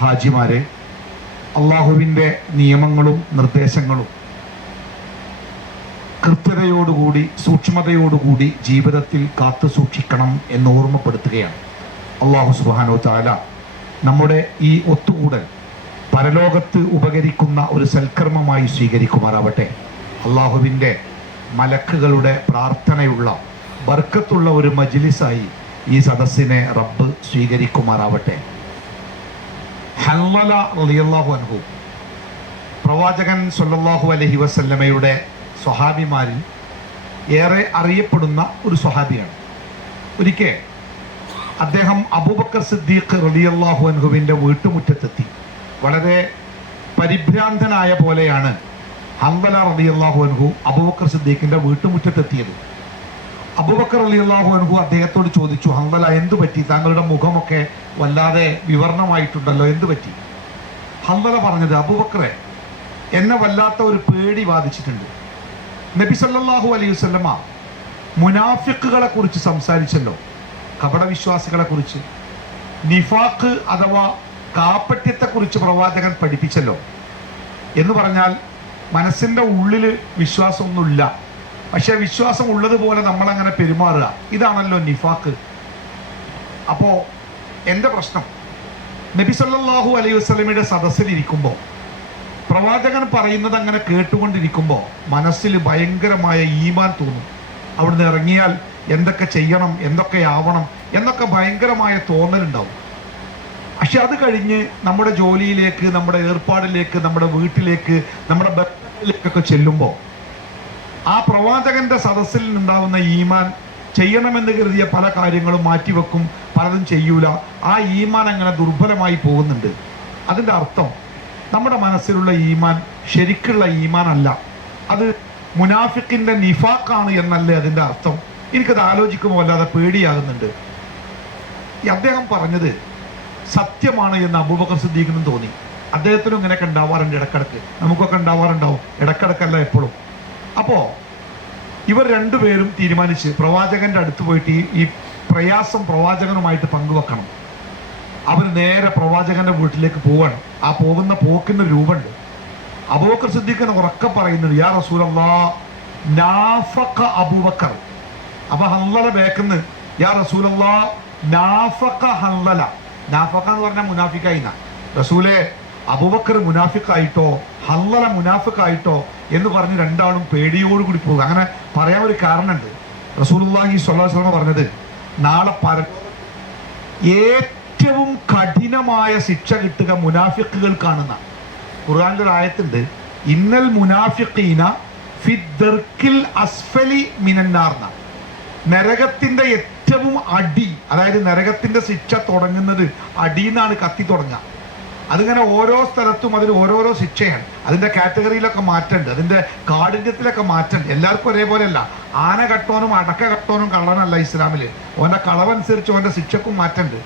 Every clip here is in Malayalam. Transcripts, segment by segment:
ഹാജിമാരെ, അള്ളാഹുവിൻ്റെ നിയമങ്ങളും നിർദ്ദേശങ്ങളും കൃത്യതയോടുകൂടി സൂക്ഷ്മതയോടുകൂടി ജീവിതത്തിൽ കാത്തു സൂക്ഷിക്കണം എന്ന് ഓർമ്മപ്പെടുത്തുകയാണ്. അള്ളാഹു സുബ്ഹാനഹു വ തആല നമ്മുടെ ഈ ഒത്തുകൂടൽ പരലോകത്ത് ഉപകരിക്കുന്ന ഒരു സൽക്കർമ്മമായി സ്വീകരിക്കുമാറാവട്ടെ. അള്ളാഹുവിൻ്റെ മലക്കുകളുടെ പ്രാർത്ഥനയുള്ള ബർക്കത്തുള്ള ഒരു മജ്ലിസായി ഈ സദസ്സിനെ റബ്ബ് സ്വീകരിക്കുമാറാവട്ടെ. ഹൻളല റളിയല്ലാഹു അൻഹു പ്രവാചകൻ സ്വല്ലല്ലാഹു അലൈഹി വസല്ലമയുടെ സ്വഹാബിമാരിൽ ഏറെ അറിയപ്പെടുന്ന ഒരു സ്വഹാബിയാണ്. ഒരിക്കൽ അദ്ദേഹം അബൂബക്കർ സിദ്ദീഖ് റളിയല്ലാഹു അൻഹുവിൻ്റെ വീട്ടുമുറ്റത്തെത്തി. വളരെ പരിഭ്രാന്തനായ പോലെയാണ് ഹൻളല റളിയല്ലാഹു അൻഹു അബൂബക്കർ സിദ്ദീഖിൻ്റെ വീട്ടുമുറ്റത്തെത്തിയത്. അബൂബക്കർ റളിയല്ലാഹു അൻഹു അദ്ദേഹത്തോട് ചോദിച്ചു, ഹൻളല എന്തു പറ്റി? താങ്കളുടെ മുഖമൊക്കെ വല്ലാതെ വിവരണമായിട്ടുണ്ടല്ലോ, എന്തു പറ്റി? ഹൻളല പറഞ്ഞത്, അബൂബക്കറെ, എന്നെ വല്ലാത്ത ഒരു പേടി ബാധിച്ചിട്ടുണ്ട്. നബി സല്ലല്ലാഹു അലൈഹി വസല്ലമ മുനാഫിക്കുകളെ കുറിച്ച് സംസാരിച്ചല്ലോ, കപടവിശ്വാസികളെ കുറിച്ച്, നിഫാഖ് അഥവാ കാപ്പട്യത്തെക്കുറിച്ച് പ്രവാചകൻ പഠിപ്പിച്ചല്ലോ. എന്ന് പറഞ്ഞാൽ മനസ്സിൻ്റെ ഉള്ളിൽ വിശ്വാസമൊന്നുമില്ല, പക്ഷെ വിശ്വാസം ഉള്ളതുപോലെ നമ്മളങ്ങനെ പെരുമാറുക, ഇതാണല്ലോ നിഫാഖ്. അപ്പോൾ എൻ്റെ പ്രശ്നം, നബി സല്ലല്ലാഹു അലൈഹി വസല്ലമയുടെ സദസ്സിലിരിക്കുമ്പോൾ പ്രവാചകൻ പറയുന്നത് അങ്ങനെ കേട്ടുകൊണ്ടിരിക്കുമ്പോൾ മനസ്സിൽ ഭയങ്കരമായ ഈമാൻ തോന്നും. അവിടുന്ന് ഇറങ്ങിയാൽ എന്തൊക്കെ ചെയ്യണം, എന്തൊക്കെയാവണം എന്നൊക്കെ ഭയങ്കരമായ തോന്നലുണ്ടാവും. പക്ഷെ അത് കഴിഞ്ഞ് നമ്മുടെ ജോലിയിലേക്ക്, നമ്മുടെ ഏർപ്പാടിലേക്ക്, നമ്മുടെ വീട്ടിലേക്ക്, നമ്മുടെ ബന്ധങ്ങളിലേക്കൊക്കെ ചെല്ലുമ്പോൾ ആ പ്രവാചകന്റെ സദസ്സിൽ നിന്നുണ്ടാവുന്ന ഈമാൻ ചെയ്യണമെന്ന് കരുതിയ പല കാര്യങ്ങളും മാറ്റിവെക്കും, പലതും ചെയ്യൂല. ആ ഈമാൻ അങ്ങനെ ദുർബലമായി പോകുന്നുണ്ട്. അതിൻ്റെ അർത്ഥം നമ്മുടെ മനസ്സിലുള്ള ഈമാൻ ശരിക്കുള്ള ഈമാൻ അല്ല, അത് മുനാഫിക്കിൻ്റെ നിഫാഖാണ് എന്നല്ലേ അതിൻ്റെ അർത്ഥം. എനിക്കത് ആലോചിക്കുമ്പോൾ വല്ലാതെ പേടിയാകുന്നുണ്ട്. ഈ അദ്ദേഹം പറഞ്ഞത് സത്യമാണ് എന്ന് അബൂബക്കർ സിദ്ദീഖിനും തോന്നി. അദ്ദേഹത്തിനും ഇങ്ങനെയൊക്കെ ഉണ്ടാവാറുണ്ട് ഇടക്കിടക്ക്, നമുക്കൊക്കെ ഉണ്ടാവാറുണ്ടാവും, ഇടക്കിടക്കല്ല എപ്പോഴും. അപ്പോൾ ഇവർ രണ്ടുപേരും തീരുമാനിച്ച് പ്രവാചകന്റെ അടുത്ത് പോയിട്ട് ഈ പ്രയാസം പ്രവാചകനുമായിട്ട് പങ്കുവെക്കണം. അവർ നേരെ പ്രവാചകന്റെ വീട്ടിലേക്ക് പോവാണ്. ആ പോകുന്ന പോക്കിന് രൂപമുണ്ട്. അബൂബക്കർ സിദ്ദീഖിനെ ഉറക്കെ പറയുന്നുണ്ട്, യാ റസൂലല്ലാഹ് നാഫഖ അബൂബക്കർ. അപ്പൊ ഹൻളല ബേക്കുന്ന്, യാ റസൂലല്ലാഹ് നാഫഖ ഹൻളല. നാഫഖ എന്ന് പറഞ്ഞാൽ മുനാഫിക്കായിന. റസൂലെ, അബൂബക്കർ മുനാഫിക്കായിട്ടോ ഹൻളല മുനാഫിക്കായിട്ടോ എന്ന് പറഞ്ഞ് രണ്ടാളും പേടിയോടുകൂടി പോകുക. അങ്ങനെ പറയാൻ ഒരു കാരണമുണ്ട്. റസൂലുള്ളാഹി സ്വല്ലല്ലാഹു അലൈഹി വസല്ലം പറഞ്ഞത്, നാളെ ഏറ്റവും കഠിനമായ ശിക്ഷ കിട്ടുക മുനാഫിക്കുകൾക്കാണെന്ന. ഖുർആനിൽ ഒരു ആയത്തുണ്ട്, ഇന്നൽ മുനാഫിഖീന ഫി ദർക്കിൽ അസ്ഫലി മിനന്നാർ. നരകത്തിന്റെ ഏറ്റവും അടി, അതായത് നരകത്തിന്റെ ശിക്ഷ തുടങ്ങുന്നത് അടിന്നാണ്, കത്തി തുടങ്ങുക. അതിങ്ങനെ ഓരോ സ്ഥലത്തും അതിന് ഓരോരോ ശിക്ഷയാണ്. അതിൻ്റെ കാറ്റഗറിയിലൊക്കെ മാറ്റമുണ്ട്, അതിൻ്റെ കാഠിന്യത്തിലൊക്കെ മാറ്റമുണ്ട്. എല്ലാവർക്കും ഒരേപോലെയല്ല. ആന കട്ടോനും അടക്ക കട്ടോനും കള്ളനല്ല ഇസ്ലാമിൽ. ഓൻ്റെ കളവനുസരിച്ച് ഓൻ്റെ ശിക്ഷക്കും മാറ്റമുണ്ട്.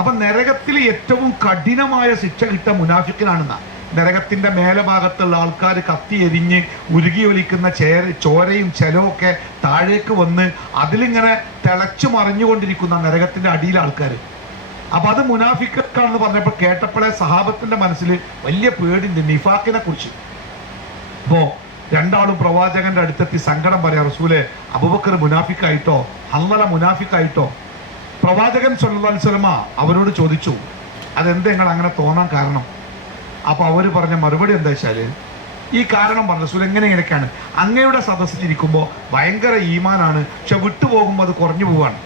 അപ്പം നരകത്തിൽ ഏറ്റവും കഠിനമായ ശിക്ഷ കിട്ടുക മുനാഫിക്കിനാണെന്ന. നരകത്തിൻ്റെ മേലഭാഗത്തുള്ള ആൾക്കാർ കത്തി എരിഞ്ഞ് ഉരുകി ഒലിക്കുന്ന ചോരയും ചെലവും ഒക്കെ താഴേക്ക് വന്ന് അതിലിങ്ങനെ തിളച്ചു മറിഞ്ഞുകൊണ്ടിരിക്കുന്ന നരകത്തിൻ്റെ അടിയിലെ ആൾക്കാർ. അപ്പൊ അത് മുനാഫിക്കാണെന്ന് പറഞ്ഞപ്പോൾ കേട്ടപ്പോഴേ സഹാബത്തിന്റെ മനസ്സിൽ വലിയ പേടിണ്ട് നിഫാഖിനെ കുറിച്ച്. അപ്പോ രണ്ടാളും പ്രവാചകന്റെ അടുത്തെത്തി സങ്കടം പറയാം, റസൂലെ, അബൂബക്കർ മുനാഫിക്കായിട്ടോ ഹൻളല മുനാഫിക്കായിട്ടോ? പ്രവാചകൻ സ്വല്ലല്ലാഹു അലൈഹി വസല്ലമ അവരോട് ചോദിച്ചു, അതെന്താ നിങ്ങൾ അങ്ങനെ തോന്നാൻ കാരണം? അപ്പൊ അവര് പറഞ്ഞ മറുപടി എന്താ വെച്ചാല്, ഈ കാരണം പറഞ്ഞു, റസൂൽ എങ്ങനെയൊക്കെയാണ്, അങ്ങയുടെ സദസ്സിലിരിക്കുമ്പോൾ ഭയങ്കര ഈമാനാണ്, പക്ഷെ വിട്ടുപോകുമ്പോൾ അത് കുറഞ്ഞു പോവാണ്.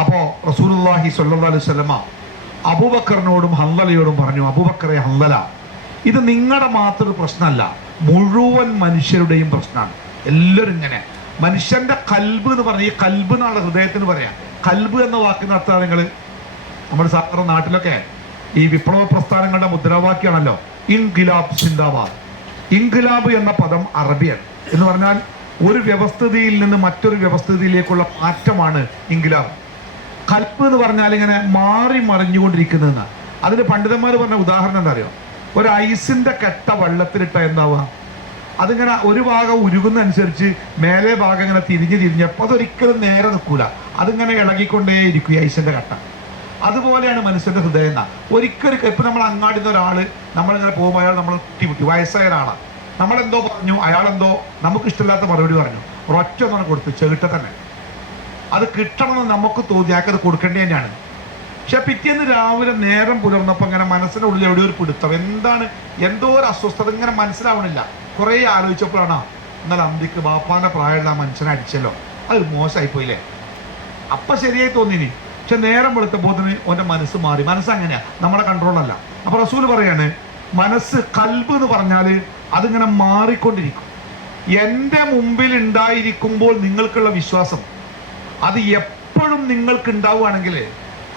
അപ്പോൾ റസൂലുള്ളാഹി സ്വല്ലല്ലാഹു അലൈഹി വസല്ലമ അബൂബക്കറിനോടും ഹൻളലയോടും പറഞ്ഞു, അബൂബക്കറെ, ഹൻളല, ഇത് നിങ്ങളുടെ മാത്രം പ്രശ്നമല്ല, മുഴുവൻ മനുഷ്യരുടെയും പ്രശ്നമാണ്. എല്ലാവരും ഇങ്ങനെ മനുഷ്യന്റെ കൽബ് എന്ന് പറഞ്ഞ, ഈ കൽബ് എന്നുള്ള ഹൃദയത്തിന് പറയാം. കൽബ് എന്ന വാക്കിന് അർത്ഥം നിങ്ങൾ നമ്മുടെ സാധാരണ നാട്ടിലൊക്കെ ഈ വിപ്ലവ പ്രസ്ഥാനങ്ങളുടെ മുദ്രാവാക്യമാണല്ലോ ഇൻഖിലാബ് സിന്ദാബാദ്. ഇൻഖിലാബ് എന്ന പദം അറബിയാണ്. എന്ന് പറഞ്ഞാൽ ഒരു വ്യവസ്ഥിതിയിൽ നിന്ന് മറ്റൊരു വ്യവസ്ഥിതിയിലേക്കുള്ള മാറ്റമാണ് ഇൻഖിലാബ്. കൽബ് എന്ന് പറഞ്ഞാൽ ഇങ്ങനെ മാറി മറിഞ്ഞുകൊണ്ടിരിക്കുന്നതെന്ന്. അതിന് പണ്ഡിതന്മാർ പറഞ്ഞ ഉദാഹരണം എന്താ അറിയോ? ഒരു ഐസിന്റെ കെട്ട വെള്ളത്തിലിട്ട എന്താവുക, അതിങ്ങനെ ഒരു ഭാഗം ഉരുകുന്നതനുസരിച്ച് മേലെ ഭാഗം ഇങ്ങനെ തിരിഞ്ഞപ്പോൾ അതൊരിക്കലും നേരെ നിൽക്കൂല, അതിങ്ങനെ ഇളകിക്കൊണ്ടേ ഇരിക്കും ഈ ഐസിന്റെ കട്ട. അതുപോലെയാണ് മനുഷ്യന്റെ ഹൃദയം എന്നാ. ഒരിക്കലും ഇപ്പൊ നമ്മൾ അങ്ങാടിന്ന ഒരാള് നമ്മളിങ്ങനെ പോകുമ്പോൾ അയാൾ നമ്മൾ കുട്ടി വയസ്സായ ഒരാളാണ്, നമ്മളെന്തോ പറഞ്ഞു, അയാളെന്തോ നമുക്ക് ഇഷ്ടമില്ലാത്ത മറുപടി പറഞ്ഞു, ഒരൊറ്റ ഒന്നാണ് കൊടുത്തു ചെകിട്ട തന്നെ. അത് കിട്ടണമെന്ന് നമുക്ക് തോന്നി അയാൾക്ക് അത് കൊടുക്കേണ്ടി തന്നെയാണ്. പക്ഷെ പിറ്റേന്ന് രാവിലെ നേരം പുലർന്നപ്പോൾ ഇങ്ങനെ മനസ്സിന്റെ ഉള്ളിൽ എവിടെയോ ഒരു പിടുത്തം, എന്താണ് എന്തോ ഒരു അസ്വസ്ഥത ഇങ്ങനെ മനസ്സിലാവണില്ല. കുറെ ആലോചിച്ചപ്പോഴാണ് എന്നാൽ അന്തിക്ക് ബാപ്പാന്റെ പ്രായമുള്ള ആ മനുഷ്യനെ അടിച്ചല്ലോ, അത് മോശമായി പോയില്ലേ. അപ്പൊ ശരിയായി തോന്നിനി. പക്ഷെ നേരം വെളുത്തപ്പോത്തിന് ഓന്റെ മനസ്സ് മാറി. മനസ്സ് അങ്ങനെയാ, നമ്മളെ കൺട്രോളല്ല. അപ്പൊ റസൂൽ പറയാണ്, മനസ്സ് കൽബ് എന്ന് പറഞ്ഞാല് അതിങ്ങനെ മാറിക്കൊണ്ടിരിക്കും. എൻ്റെ മുമ്പിൽ ഉണ്ടായിരിക്കുമ്പോൾ നിങ്ങൾക്കുള്ള വിശ്വാസം അത് എപ്പോഴും നിങ്ങൾക്ക് ഉണ്ടാവുകയാണെങ്കിൽ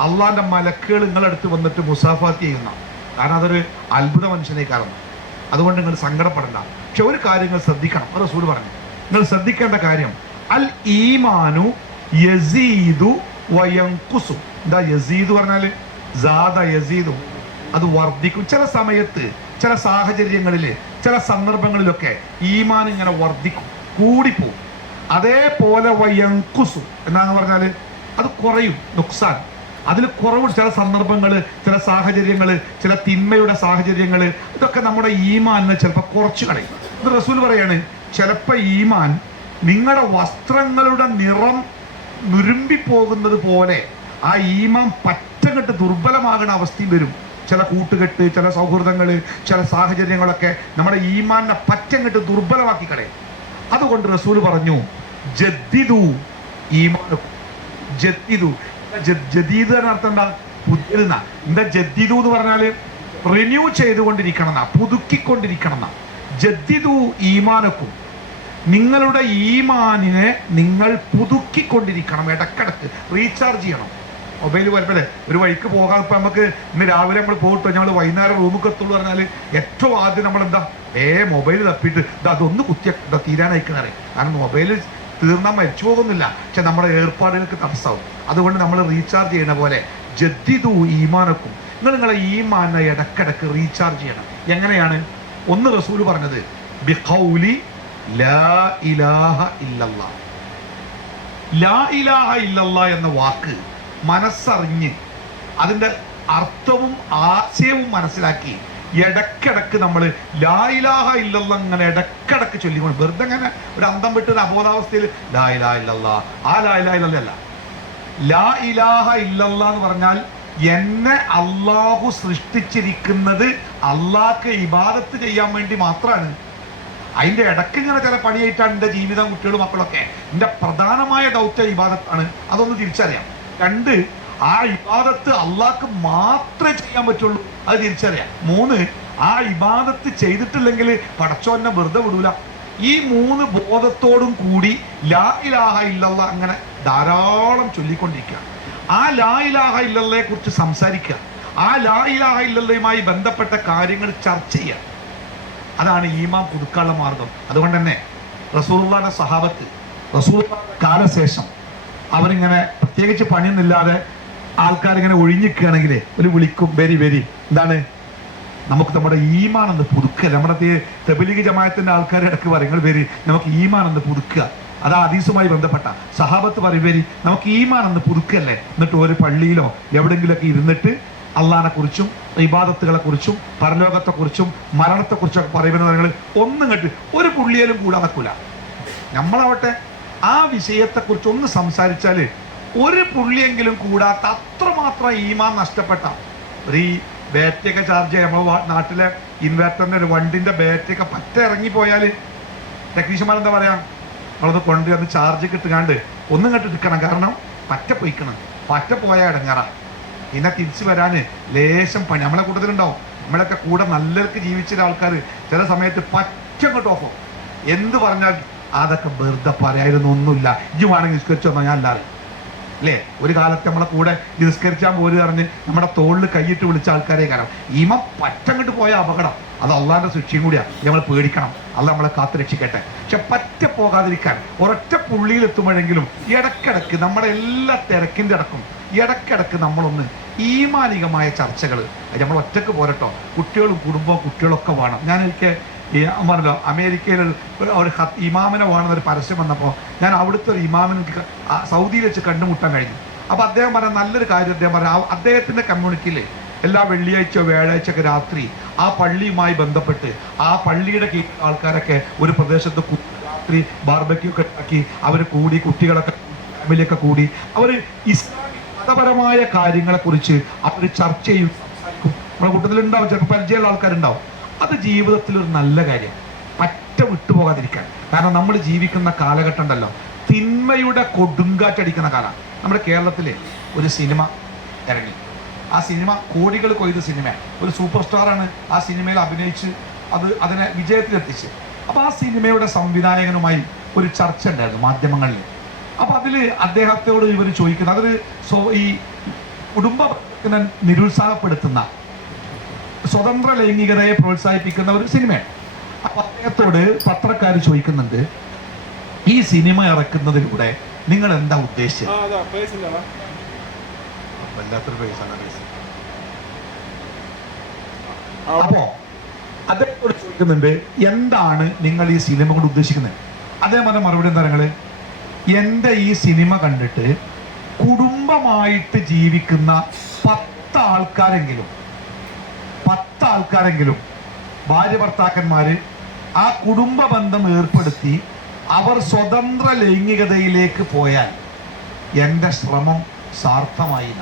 അള്ളാന്റെ മലക്കുകൾ നിങ്ങളടുത്ത് വന്നിട്ട് മുസാഫാത്ത് ചെയ്യുന്ന, കാരണം അതൊരു അത്ഭുത മനുഷ്യനെ കാരണം. അതുകൊണ്ട് നിങ്ങൾ സങ്കടപ്പെടണ്ട. പക്ഷെ ഒരു കാര്യം നിങ്ങൾ ശ്രദ്ധിക്കണം. റസൂൽ പറഞ്ഞു, നിങ്ങൾ ശ്രദ്ധിക്കേണ്ട കാര്യം അൽ ഈമാനു യസീദു വയൻകുസു. എന്താ യസീദ് പറഞ്ഞാല്? സാദ യസീദു, അത് വർദ്ധിക്കും. ചില സമയത്ത്, ചില സാഹചര്യങ്ങളിൽ, ചില സന്ദർഭങ്ങളിലൊക്കെ ഈമാൻ ഇങ്ങനെ വർദ്ധിക്കും, കൂടിപ്പോവും. അതേപോലെ വയൻകുസു എന്നാന്ന് പറഞ്ഞാല് അത് കുറയും, നുക്സാൻ, അതിൽ കുറവ്. ചില സന്ദർഭങ്ങൾ, ചില സാഹചര്യങ്ങൾ, ചില തിന്മയുടെ സാഹചര്യങ്ങൾ, ഇതൊക്കെ നമ്മുടെ ഈമാനിനെ ചിലപ്പോൾ കുറച്ച് കളയും. ഇത് റസൂൽ പറയാണ്, ചിലപ്പോൾ ഈമാൻ നിങ്ങളുടെ വസ്ത്രങ്ങളുടെ നിറം നുരുമ്പിപ്പോകുന്നത് പോലെ ആ ഈമാൻ പറ്റകെട്ട് ദുർബലമാകുന്ന അവസ്ഥയും വരും. ചില കൂട്ടുകെട്ട്, ചില സൗഹൃദങ്ങൾ, ചില സാഹചര്യങ്ങളൊക്കെ നമ്മുടെ ഈമാനെ പറ്റങ്ങട്ട് ദുർബലമാക്കി കളയും. അതുകൊണ്ട് റസൂൽ പറഞ്ഞു, ജദ്ദിദു ഈമാനക്കും. ജദ്ദിദു, ജദീദ് എന്നർത്ഥം എന്താ? പുതിയതെന്നാ. എന്താ ജദ്ദിദു എന്ന് പറഞ്ഞാല് റിന്യൂ ചെയ്തുകൊണ്ടിരിക്കണം എന്നാ, പുതുക്കിക്കൊണ്ടിരിക്കണം എന്നാ. ജദ്ദിദു ഈമാനക്കും, നിങ്ങളുടെ ഈമാനിനെ നിങ്ങൾ പുതുക്കിക്കൊണ്ടിരിക്കണം, ഇടക്കിടക്ക് റീചാർജ് ചെയ്യണം. മൊബൈൽ വരുമ്പല്ലേ ഒരു വഴിക്ക് പോകാൻ, ഇപ്പം നമുക്ക് ഇന്ന് രാവിലെ നമ്മൾ പോയിട്ട് ഞങ്ങൾ വൈകുന്നേരം റൂമിൽ എത്തുള്ളൂ പറഞ്ഞാൽ ഏറ്റവും ആദ്യം നമ്മൾ എന്താ മൊബൈൽ തപ്പിയിട്ട് അതൊന്ന് കുത്തിയ തീരാനയക്കണേ. കാരണം മൊബൈൽ തീർന്നാൽ മരിച്ചു പോകുന്നില്ല, പക്ഷെ നമ്മുടെ ഏർപ്പാടുകൾക്ക് തടസ്സമാവും. അതുകൊണ്ട് നമ്മൾ റീചാർജ് ചെയ്യണ പോലെ ജദ്ദിദു ഈമാനക്കും, നിങ്ങളെ ഈമാനെ ഇടക്കിടക്ക് റീചാർജ് ചെയ്യണം. എങ്ങനെയാണ്? ഒന്ന് റസൂൽ പറഞ്ഞത് ബിഖൗലി ലാ ഇലാഹ ഇല്ലല്ലാഹ്. ലാ ഇലാഹ ഇല്ലല്ലാഹ് എന്ന വാക്ക് മനസ്സറിഞ്ഞ് അതിൻ്റെ അർത്ഥവും ആശയവും മനസ്സിലാക്കി ഇടക്കിടക്ക് നമ്മൾ ലാ ഇലാഹ ഇല്ലല്ലാഹ് അങ്ങനെ ഇടക്കിടക്ക് ചൊല്ലിക്കൊണ്ട്, വെറുതെ അങ്ങനെ ഒരു അന്തം വിട്ടൊരു അബോധാവസ്ഥയിൽ ലാ ഇലാഹ ഇല്ലല്ലാഹ്, ആ ലാ ഇലാഹ ഇല്ലല്ലാഹ് അല്ല. ലാ ഇലാഹ ഇല്ലല്ലാഹ് എന്ന് പറഞ്ഞാൽ എന്നെ അള്ളാഹു സൃഷ്ടിച്ചിരിക്കുന്നത് അള്ളാഹ്ക്ക് ഇബാദത്ത് ചെയ്യാൻ വേണ്ടി മാത്രമാണ്. അതിൻ്റെ ഇടയ്ക്ക് ഇങ്ങനെ ചില പണിയായിട്ടാണ് എൻ്റെ ജീവിതം, കുട്ടികളും മക്കളൊക്കെ. എൻ്റെ പ്രധാനമായ ദൗത്യം ഇബാദത്താണ്, അതൊന്ന് തിരിച്ചറിയാം. രണ്ട്, ആ ഇബാദത്ത് അള്ളാഹ്ക്ക് മാത്രമേ ചെയ്യാൻ പറ്റുള്ളൂ, അത് തിരിച്ചറിയാം. മൂന്ന്, ആ ഇബാദത്ത് ചെയ്തിട്ടില്ലെങ്കിൽ പടച്ചോനെ വെറുതെ വിടൂല. ഈ മൂന്ന് ബോധത്തോടും കൂടി ലാ ഇലാഹ ഇല്ലല്ലാഹ് അങ്ങനെ ധാരാളം ചൊല്ലിക്കൊണ്ടിരിക്കുക. ആ ലാ ഇലാഹ ഇല്ലല്ലാഹയെ കുറിച്ച് സംസാരിക്കുക, ആ ലാ ഇലാഹ ഇല്ലല്ലാഹയുമായി ബന്ധപ്പെട്ട കാര്യങ്ങൾ ചർച്ച ചെയ്യുക. അതാണ് ഈമാൻ പുതുക്കാനുള്ള മാർഗം. അതുകൊണ്ട് തന്നെ റസൂലുള്ളാഹിയുടെ സഹാബത്ത്, റസൂലുള്ളാഹിയുടെ കാലശേഷം അവരിങ്ങനെ പ്രത്യേകിച്ച് പണിയൊന്നുമില്ലാതെ ആൾക്കാരിങ്ങനെ ഒഴിഞ്ഞിക്കുകയാണെങ്കിൽ ഒരു വിളിക്കും, വരി വരി, എന്താണ് നമുക്ക് നമ്മുടെ ഈമാൻ ഒന്ന് പുതുക്കുക. നമ്മുടെ തബ്ലീഗ് ജമാഅത്തിന്റെ ആൾക്കാർ ഇടയ്ക്ക് പറയും, നിങ്ങൾ വരി നമുക്ക് ഈമാൻ ഒന്ന് പുതുക്കുക. അത് ഹദീസുമായി ബന്ധപ്പെട്ട സഹാബത്ത് പറയും, വരി നമുക്ക് ഈമാൻ ഒന്ന് പുതുക്കല്ലേ. എന്നിട്ട് ഒരു പള്ളിയിലോ എവിടെയെങ്കിലുമൊക്കെ ഇരുന്നിട്ട് അള്ളാഹിനെ കുറിച്ചും ഇബാദത്തുകളെ കുറിച്ചും പരലോകത്തെക്കുറിച്ചും മരണത്തെക്കുറിച്ചൊക്കെ പറയുമ്പോൾ നിങ്ങൾ ഒന്നും കേട്ട് ഒരു പുള്ളിയിലും കൂടാൻ നിൽക്കില്ല. നമ്മളാവട്ടെ ആ വിഷയത്തെക്കുറിച്ച് ഒന്ന് സംസാരിച്ചാൽ ഒരു പുള്ളിയെങ്കിലും കൂടാത്ത അത്രമാത്രം ഈമാൻ നഷ്ടപ്പെട്ട ഒരു ഈ ബാറ്ററിയൊക്കെ ചാർജ് ചെയ്യാം. നമ്മുടെ നാട്ടിലെ ഇൻവെർട്ടറിൻ്റെ ഒരു വണ്ടിൻ്റെ ബാറ്ററിയൊക്കെ പറ്റ ഇറങ്ങിപ്പോയാൽ ടെക്നീഷ്യന്മാരെന്താ പറയാ, നമ്മളത് കൊണ്ടുവന്ന് ചാർജ് കിട്ടുകാണ്ട് ഒന്നും കെട്ടിരിക്കണം, കാരണം പറ്റ പൊയ്ക്കണം. പറ്റ പോയാൽ ഇടങ്ങാറാ, പിന്നെ തിരിച്ചു വരാൻ ലേശം പണി. നമ്മളെ കൂട്ടത്തിലുണ്ടാവും, നമ്മളൊക്കെ കൂടെ നല്ലവർക്ക് ജീവിച്ച ആൾക്കാർ ചില സമയത്ത് പറ്റങ്ങോട്ട് ഓഫോ. എന്ത് പറഞ്ഞാൽ അതൊക്കെ വെറുതെ പറയായിരുന്നു, ഒന്നുമില്ല, ഇജ്ജ് വേണമെങ്കിൽ നിസ്കരിച്ചു വന്നാൽ ഞാൻ അല്ലാതെ അല്ലേ. ഒരു കാലത്ത് നമ്മളെ കൂടെ നിസ്കരിച്ചാൽ പോലും പറഞ്ഞ് നമ്മുടെ തോളിൽ കൈയിട്ട് വിളിച്ച ആൾക്കാരെ കാരണം ഈമ പറ്റങ്ങോട്ട് പോയ അപകടം, അത് അള്ളാഹിന്റെ ശിക്ഷയും കൂടിയാണ്. നമ്മൾ പേടിക്കണം, അത് നമ്മളെ കാത്തു രക്ഷിക്കട്ടെ. പക്ഷെ പറ്റ പോകാതിരിക്കാൻ ഒരൊറ്റ പുള്ളിയിൽ എത്തുമ്പോഴെങ്കിലും ഇടക്കിടക്ക് നമ്മുടെ എല്ലാ തിരക്കിൻ്റെ ഇടക്കും ഇടക്കിടക്ക് നമ്മളൊന്ന് ഈമാനികമായ ചർച്ചകൾ, നമ്മൾ ഒറ്റക്ക് പോരട്ടോ, കുട്ടികളും കുടുംബവും കുട്ടികളൊക്കെ വേണം. ഞാൻ എനിക്ക് പറഞ്ഞല്ലോ, അമേരിക്കയിൽ ഒരു ഇമാമിനെ വേണമെന്നൊരു പരസ്യം വന്നപ്പോൾ ഞാൻ അവിടുത്തെ ഒരു ഇമാമിന് സൗദിയിൽ വെച്ച് കണ്ടുമുട്ടാൻ കഴിഞ്ഞു. അപ്പോൾ അദ്ദേഹം പറഞ്ഞ നല്ലൊരു കാര്യം അദ്ദേഹം പറയാം, അദ്ദേഹത്തിൻ്റെ കമ്മ്യൂണിറ്റിയിൽ എല്ലാ വെള്ളിയാഴ്ച വ്യാഴാഴ്ചയൊക്കെ രാത്രി ആ പള്ളിയുമായി ബന്ധപ്പെട്ട് ആ പള്ളിയുടെ കീഴിൽ ആൾക്കാരൊക്കെ ഒരു പ്രദേശത്ത് രാത്രി ബാർബക്യൂ ഒക്കെ ഉണ്ടാക്കി അവർ കൂടി, കുട്ടികളൊക്കെ ഫാമിലിയൊക്കെ കൂടി അവർ ഇസ്ലാമിക് മതപരമായ കാര്യങ്ങളെക്കുറിച്ച് അവർ ചർച്ച ചെയ്യും, സംസാരിക്കും. നമ്മുടെ കൂട്ടത്തിലുണ്ടാവും, ചിലപ്പോൾ പരിചയമുള്ള ആൾക്കാരുണ്ടാവും. അത് ജീവിതത്തിൽ ഒരു നല്ല കാര്യം, പറ്റ വിട്ടുപോകാതിരിക്കാൻ. കാരണം നമ്മൾ ജീവിക്കുന്ന കാലഘട്ടം ഉണ്ടല്ലോ, തിന്മയുടെ കൊടുങ്കാറ്റടിക്കുന്ന കാലം. നമ്മുടെ കേരളത്തിൽ ഒരു സിനിമ ഇറങ്ങി, ആ സിനിമ കോടികൾ കൊയ്ത സിനിമ, ഒരു സൂപ്പർ സ്റ്റാറാണ് ആ സിനിമയിൽ അഭിനയിച്ച് അതിനെ വിജയത്തിലെത്തിച്ച്. അപ്പോൾ ആ സിനിമയുടെ സംവിധായകനുമായി ഒരു ചർച്ച ഉണ്ടായിരുന്നു മാധ്യമങ്ങളിൽ. അപ്പോൾ അതിൽ അദ്ദേഹത്തോട് ഇവർ ചോദിക്കുന്നത്, അതൊരു ഈ കുടുംബത്തിനെ നിരുത്സാഹപ്പെടുത്തുന്ന, സ്വതന്ത്ര ലൈംഗികതയെ പ്രോത്സാഹിപ്പിക്കുന്ന ഒരു സിനിമയാണ്. അപ്പോൾ അദ്ദേഹത്തോട് പത്രക്കാർ ചോദിക്കുന്നുണ്ട്, ഈ സിനിമ ഇറക്കുന്നതിലൂടെ നിങ്ങൾ എന്താ ഉദ്ദേശിച്ചത്? വല്ലാത്തൊരു പൈസ. അപ്പോ അദ്ദേഹത്തോട് ചോദിക്കുന്നുണ്ട്, എന്താണ് നിങ്ങൾ ഈ സിനിമ കൊണ്ട് ഉദ്ദേശിക്കുന്നത്? അദ്ദേഹം പറഞ്ഞ മറുപടി എന്താ നിങ്ങള്, എൻ്റെ ഈ സിനിമ കണ്ടിട്ട് കുടുംബമായിട്ട് ജീവിക്കുന്ന 10 ആൾക്കാരെങ്കിലും ഭാര്യ ഭർത്താക്കന്മാര് ആ കുടുംബ ബന്ധം ഏർപ്പെടുത്തി അവർ സ്വതന്ത്ര ലൈംഗികതയിലേക്ക് പോയാൽ എൻ്റെ ശ്രമം സാർത്ഥമായി.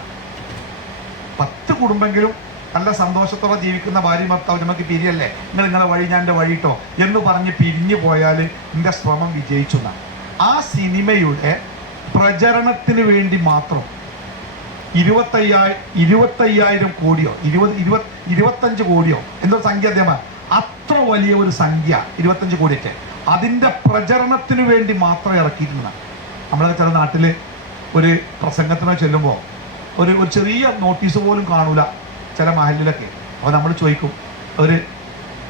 10 കുടുംബെങ്കിലും നല്ല സന്തോഷത്തോടെ ജീവിക്കുന്ന ഭാര്യ ഭർത്താവ്, നമുക്ക് പിരിയല്ലേ, നിങ്ങളെ വഴി ഞാൻ എൻ്റെ വഴിട്ടോ എന്ന് പറഞ്ഞ് പിരിഞ്ഞു പോയാൽ എൻ്റെ ശ്രമം വിജയിച്ചു എന്നാണ്. ആ സിനിമയുടെ പ്രചരണത്തിന് വേണ്ടി മാത്രം 25,000 കോടിയോ 25 കോടിയോ എന്തോ സംഖ്യ അദ്ദേഹം, അത്ര വലിയ ഒരു സംഖ്യ 25 കോടിയൊക്കെ അതിൻ്റെ പ്രചരണത്തിന് വേണ്ടി മാത്രം ഇറക്കിയിരുന്നതാണ്. നമ്മളെ ചില നാട്ടിൽ ഒരു പ്രസംഗത്തിനോ ചെല്ലുമ്പോൾ ഒരു ചെറിയ നോട്ടീസ് പോലും കാണൂല ചില മഹലിലൊക്കെ. അപ്പോൾ നമ്മൾ ചോദിക്കും,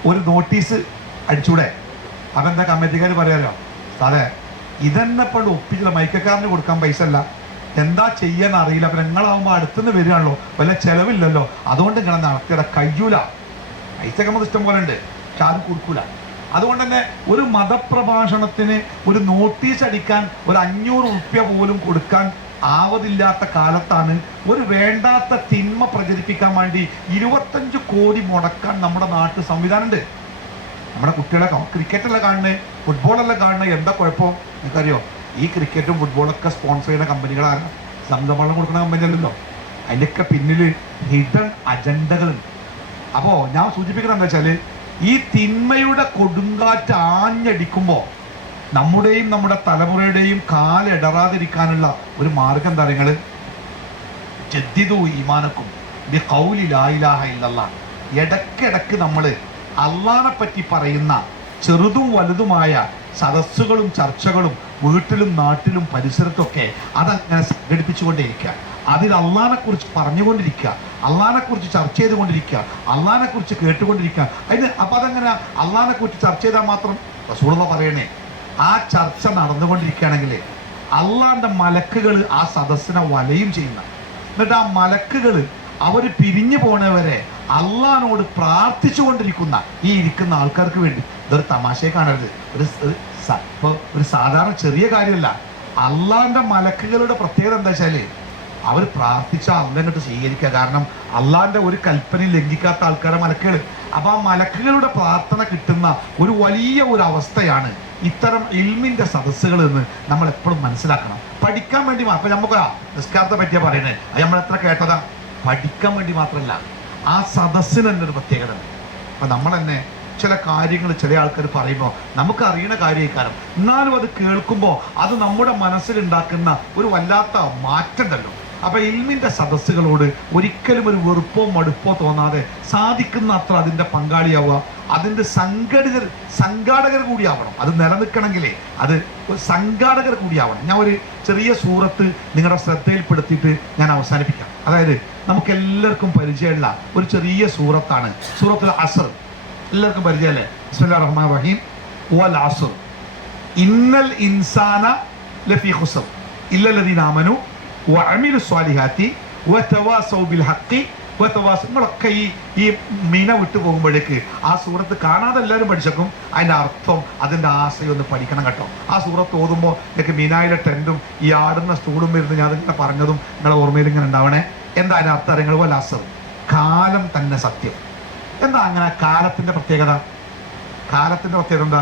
ഒരു നോട്ടീസ് അടിച്ചൂടെ? അതെന്താ കമ്മിറ്റിക്കാർ പറയാലോ, അതെ ഇതെന്നെ പണ്ട് ഒപ്പിച്ചില്ല, മൈക്കക്കാരന് കൊടുക്കാൻ പൈസ അല്ല, എന്താ ചെയ്യാൻ അറിയില്ല, അപ്പം നിങ്ങളാവുമ്പോൾ അടുത്തുനിന്ന് വരികയാണല്ലോ, വല്ല ചിലവില്ലല്ലോ, അതുകൊണ്ട് ഇങ്ങനെ നടത്തിയുടെ കഴിയൂല. പൈസയൊക്കെ നമുക്ക് ഇഷ്ടം പോലെ ഉണ്ട്, പക്ഷെ ആരും കൊടുക്കൂല. അതുകൊണ്ട് തന്നെ ഒരു മതപ്രഭാഷണത്തിന് ഒരു നോട്ടീസ് അടിക്കാൻ ഒരു 500 റുപ്യ പോലും കൊടുക്കാൻ ആവതില്ലാത്ത കാലത്താണ് ഒരു വേണ്ടാത്ത തിന്മ പ്രചരിപ്പിക്കാൻ വേണ്ടി 25 കോടി മുടക്കാൻ നമ്മുടെ നാട്ടിൽ സംവിധാനമുണ്ട്. നമ്മുടെ കുട്ടികളെ ക്രിക്കറ്റല്ല കാണുന്നത്, ഫുട്ബോളല്ല കാണുന്നത്, എന്താ കുഴപ്പം നിങ്ങൾക്കറിയോ? ഈ ക്രിക്കറ്റും ഫുട്ബോളൊക്കെ സ്പോൺസർ ചെയ്യുന്ന കമ്പനികളാണ്, സംഘവെള്ളം കൊടുക്കുന്ന കമ്പനി അല്ലല്ലോ. അതിൻ്റെയൊക്കെ പിന്നിൽ ഹിഡൻ അജണ്ടകളുണ്ട്. അപ്പോൾ ഞാൻ സൂചിപ്പിക്കുന്നത് എന്താ വെച്ചാൽ, ഈ തിന്മയുടെ കൊടുങ്കാറ്റ് ആഞ്ഞടിക്കുമ്പോൾ നമ്മുടെയും നമ്മുടെ തലമുറയുടെയും കാലിടറാതിരിക്കാനുള്ള ഒരു മാർഗം എന്താ നിങ്ങൾ? ജദ്ദിദു ഈമാനക്കും ബി ഖൗലി ലാ ഇലാഹ ഇല്ലല്ലാഹ്. ഇടയ്ക്കിടയ്ക്ക് നമ്മൾ അള്ളാഹനെ പറ്റി പറയുന്ന ചെറുതും വലുതുമായ സദസ്സുകളും ചർച്ചകളും വീട്ടിലും നാട്ടിലും പരിസരത്തൊക്കെ അതങ്ങനെ സംഘടിപ്പിച്ചുകൊണ്ടേയിരിക്കുക. അതിൽ അള്ളാഹനെ കുറിച്ച് പറഞ്ഞുകൊണ്ടിരിക്കുക, അള്ളാഹനെ കുറിച്ച് ചർച്ച ചെയ്തുകൊണ്ടിരിക്കുക, അള്ളാഹനെ കുറിച്ച് കേട്ടുകൊണ്ടിരിക്കുക. അപ്പം അതങ്ങനെ അള്ളാഹനെ കുറിച്ച് ചർച്ച ചെയ്താൽ മാത്രം റസൂലുള്ളാഹി പറയണേ, ആ ചർച്ച നടന്നുകൊണ്ടിരിക്കുകയാണെങ്കിൽ അള്ളാഹിൻ്റെ മലക്കുകൾ ആ സദസ്സിനെ വലയും ചെയ്യുന്ന, എന്നിട്ട് ആ മലക്കുകൾ അവർ പിരിഞ്ഞു പോണവരെ അള്ളാഹിനോട് പ്രാർത്ഥിച്ചു കൊണ്ടിരിക്കുന്ന ഈ ഇരിക്കുന്ന ആൾക്കാർക്ക് വേണ്ടി. ഇതൊരു തമാശയെ കാണരുത്, ഒരു സാധാരണ ചെറിയ കാര്യമല്ല. അള്ളാഹിൻ്റെ മലക്കുകളുടെ പ്രത്യേകത എന്താ വെച്ചാൽ അവർ പ്രാർത്ഥിച്ചാൽ അള്ളാഹ് സ്വീകരിക്കുക. കാരണം അള്ളാഹിൻ്റെ ഒരു കൽപ്പനയും ലംഘിക്കാത്ത ആൾക്കാരെ മലക്കുകൾ. അപ്പോൾ ആ മലക്കുകളുടെ പ്രാർത്ഥന കിട്ടുന്ന ഒരു വലിയ ഒരു അവസ്ഥയാണ് ഇത്തരം ഇൽമിൻ്റെ സദസ്സുകൾ എന്ന് നമ്മൾ എപ്പോഴും മനസ്സിലാക്കണം. പഠിക്കാൻ വേണ്ടി മാത്രം. അപ്പം നമുക്ക് നിസ്കാരത്തെ പറ്റിയാ പറയുന്നത്, അത് നമ്മൾ എത്ര കേട്ടതാ? പഠിക്കാൻ വേണ്ടി മാത്രമല്ല, ആ സദസ്സിന് തന്നെ ഒരു പ്രത്യേകത ഉണ്ട്. അപ്പം നമ്മൾ തന്നെ ചില കാര്യങ്ങൾ ചില ആൾക്കാർ പറയുമ്പോൾ നമുക്ക് അറിയണ കാര്യക്കാരം, എന്നാലും അത് കേൾക്കുമ്പോൾ അത് നമ്മുടെ മനസ്സിലുണ്ടാക്കുന്ന ഒരു വല്ലാത്ത മാറ്റം ഉണ്ടല്ലോ. അപ്പൊ ഇൽമിന്റെ സദസ്സുകളോട് ഒരിക്കലും ഒരു വെറുപ്പോ മടുപ്പോ തോന്നാതെ സാധിക്കുന്ന അത്ര അതിന്റെ പങ്കാളിയാവുക, അതിന്റെ സംഘാടകർ കൂടിയാവണം. അത് നിലനിൽക്കണമെങ്കിലേ അത് സംഘാടകർ കൂടിയാവണം. ഞാൻ ഒരു ചെറിയ സൂറത്ത് നിങ്ങളുടെ ശ്രദ്ധയിൽപ്പെടുത്തിയിട്ട് ഞാൻ അവസാനിപ്പിക്കാം. അതായത് നമുക്ക് എല്ലാവർക്കും പരിചയമുള്ള ഒരു ചെറിയ സൂറത്താണ് സൂറത്തുൽ അസ്ർ. എല്ലാവർക്കും പരിചയമല്ലേ? ബിസ്മില്ലാഹിർ റഹ്മാനിർ റഹീം. വൽ അസ്ർ ഇന്നൽ ഇൻസാന ലഫീ ഖുസ്ർ ഇല്ലല്ലദീന ആമനു വഅമിലു സ്വാലിഹാത്തി വതവാസൗ ബിൽ ഹഖ് നിങ്ങളൊക്കെ ഈ മീന വിട്ടു പോകുമ്പോഴേക്ക് ആ സൂറത്ത് കാണാതെ എല്ലാവരും പഠിച്ചേക്കും. അതിൻ്റെ അർത്ഥം, അതിൻ്റെ ആശയം ഒന്ന് പഠിക്കണം കേട്ടോ. ആ സൂറത്ത് ഓതുമ്പോൾ നിങ്ങൾക്ക് മീനായിലെ ടെൻറ്റും ഈ ആടുന്ന സ്റ്റൂളും വരുന്നത് ഞാൻ അതിങ്ങനെ പറഞ്ഞതും നിങ്ങളെ ഓർമ്മയിൽ ഇങ്ങനെ ഉണ്ടാവണേ. എന്താ അതിൻ്റെ അർത്ഥം നിങ്ങൾ പോലെ അസർ, കാലം തന്നെ സത്യം. എന്താ അങ്ങനെ കാലത്തിൻ്റെ പ്രത്യേകത? കാലത്തിൻ്റെ പ്രത്യേകത എന്താ?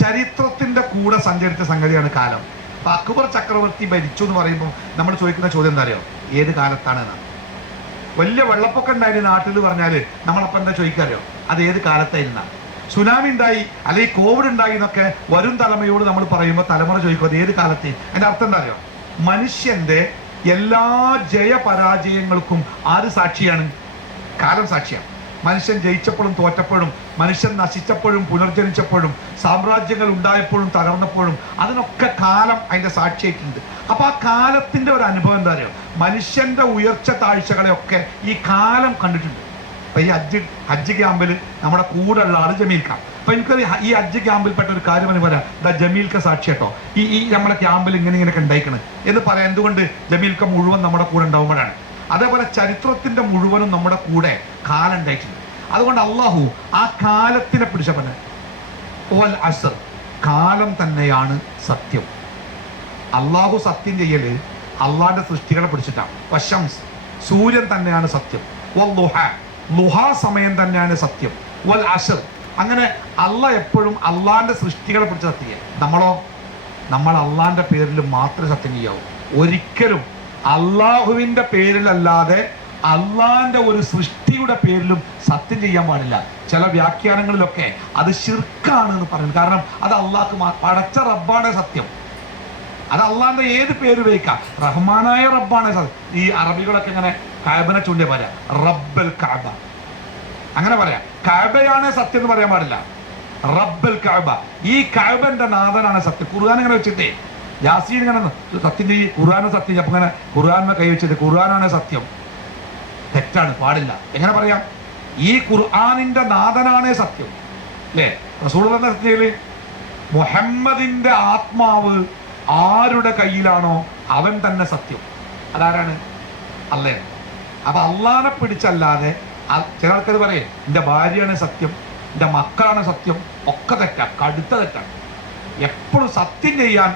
ചരിത്രത്തിൻ്റെ കൂടെ സഞ്ചരിച്ച സംഗതിയാണ് കാലം. അപ്പൊ അക്ബർ ചക്രവർത്തി ഭരിച്ചു എന്ന് പറയുമ്പോൾ നമ്മൾ ചോദിക്കുന്ന ചോദ്യം എന്താ അറിയോ? ഏത് കാലത്താണ് എന്നാണ്. വലിയ വെള്ളപ്പൊക്കം ഉണ്ടായിരുന്നു നാട്ടിൽ പറഞ്ഞാല് നമ്മളപ്പം എന്താ ചോദിക്കാറിയോ? അത് ഏത് കാലത്തായിരുന്ന? സുനാമി ഉണ്ടായി അല്ലെങ്കിൽ കോവിഡ് ഉണ്ടായി എന്നൊക്കെ വരും തലമുറയോട് നമ്മൾ പറയുമ്പോൾ തലമുറ ചോദിക്കും അത് ഏത് കാലത്ത്. അതിന്റെ അർത്ഥം എന്താ അറിയോ? മനുഷ്യന്റെ എല്ലാ ജയപരാജയങ്ങൾക്കും ആര് സാക്ഷിയാണ്? കാലം സാക്ഷിയാണ്. മനുഷ്യൻ ജയിച്ചപ്പോഴും തോറ്റപ്പോഴും, മനുഷ്യൻ നശിച്ചപ്പോഴും പുനർജനിച്ചപ്പോഴും, സാമ്രാജ്യങ്ങൾ ഉണ്ടായപ്പോഴും തകർന്നപ്പോഴും അതിനൊക്കെ കാലം അതിന്റെ സാക്ഷിയായിട്ടുണ്ട്. അപ്പൊ ആ കാലത്തിന്റെ ഒരു അനുഭവം എന്താ അറിയോ? മനുഷ്യന്റെ ഉയർച്ച താഴ്ചകളെയൊക്കെ ഈ കാലം കണ്ടിട്ടുണ്ട്. അപ്പൊ ഈ ഹജ്ജ് ക്യാമ്പിൽ നമ്മുടെ കൂടെ ഉള്ള ആള് ജമീൽക്ക. അപ്പൊ എനിക്ക് ഈ ഹജ്ജ് ക്യാമ്പിൽപ്പെട്ട ഒരു കാര്യം എന്ന് പറയാം, ദാ ജമീൽക്ക സാക്ഷി കേട്ടോ. ഈ നമ്മളെ ക്യാമ്പിൽ ഇങ്ങനെയൊക്കെ ഉണ്ടായിക്കണ് എന്ന് പറയാം. എന്തുകൊണ്ട്? ജമീൽക്ക മുഴുവൻ നമ്മുടെ കൂടെ ഉണ്ടാവുമ്പോഴാണ്. അതേപോലെ ചരിത്രത്തിന്റെ മുഴുവനും നമ്മുടെ കൂടെ കാലം ഉണ്ടായിട്ടുണ്ട്. അതുകൊണ്ട് അള്ളാഹു ആ കാലത്തിനെ പിടിച്ചപ്പനെ ഓൽ അസർ, കാലം തന്നെയാണ് സത്യം. അള്ളാഹു സത്യം ചെയ്യല് അള്ളാന്റെ സൃഷ്ടികളെ പിടിച്ചിട്ടാണ്. വശംസ്, സൂര്യൻ തന്നെയാണ് സത്യം. വൽ ളുഹ, ളുഹാ സമയം തന്നെയാണ് സത്യം. വൽ അസർ, അങ്ങനെ അള്ളാഹ് എപ്പോഴും അള്ളാന്റെ സൃഷ്ടികളെ പിടിച്ച് സത്യം ചെയ്യും. നമ്മൾ അള്ളാന്റെ പേരിൽ മാത്രമേ സത്യം ചെയ്യാവൂ. ഒരിക്കലും അള്ളാഹുവിന്റെ പേരിലല്ലാതെ അള്ളാന്റെ ഒരു സൃഷ്ടിയുടെ പേരിലും സത്യം ചെയ്യാൻ പാടില്ല. ചില വ്യാഖ്യാനങ്ങളിലൊക്കെ അത് ശിർക്കാണ് എന്ന് പറയുന്നത്. കാരണം അത് അള്ളാഹ്ക്ക് പടച്ച റബ്ബാണ് സത്യം. അത് അള്ളാന്റെ ഏത് പേര് ഉപയോഗിക്കാം. റഹ്മാനായ റബ്ബാണ് സത്യം. ഈ അറബികളൊക്കെ ഇങ്ങനെ കഅബനെ ചൂണ്ടിയ പറയാം, റബ്ബൽ കഅബ അങ്ങനെ പറയാം. കഅബയാണ് സത്യം എന്ന് പറയാൻ പാടില്ല. റബ്ബൽ കഅബ, ഈ കഅബന്റെ നാഥനാണ് സത്യം. ഖുർആൻ ഇങ്ങനെ വെച്ചിട്ടേ യാസീൻ ഇങ്ങനെ സത്യം ചെയ്യും, ഖുർആനും സത്യം ചെയ്യും. അപ്പൊ ഇങ്ങനെ ഖുർആനെ കൈ വെച്ചിട്ട് ഖുർആനാണ് സത്യം. തെറ്റാണ്, പാടില്ല. എങ്ങനെ പറയാം? ഈ ഖുർആനിന്റെ നാഥനാണ് സത്യം, അല്ലേ? റസൂൽ പറഞ്ഞ സത്യയില് മുഹമ്മദിന്റെ ആത്മാവ് ആരുടെ കയ്യിലാണോ അവൻ തന്നെ സത്യം. അതാരാണ്? അല്ലേ? അപ്പൊ അള്ളാനെ പിടിച്ചല്ലാതെ ചില ആൾക്കാർ പറയേ എന്റെ ഭാര്യയാണ് സത്യം, എന്റെ മക്കളാണ് സത്യം, ഒക്കെ തെറ്റാ, കടുത്ത തെറ്റാണ്. എപ്പോഴും സത്യം ചെയ്യാൻ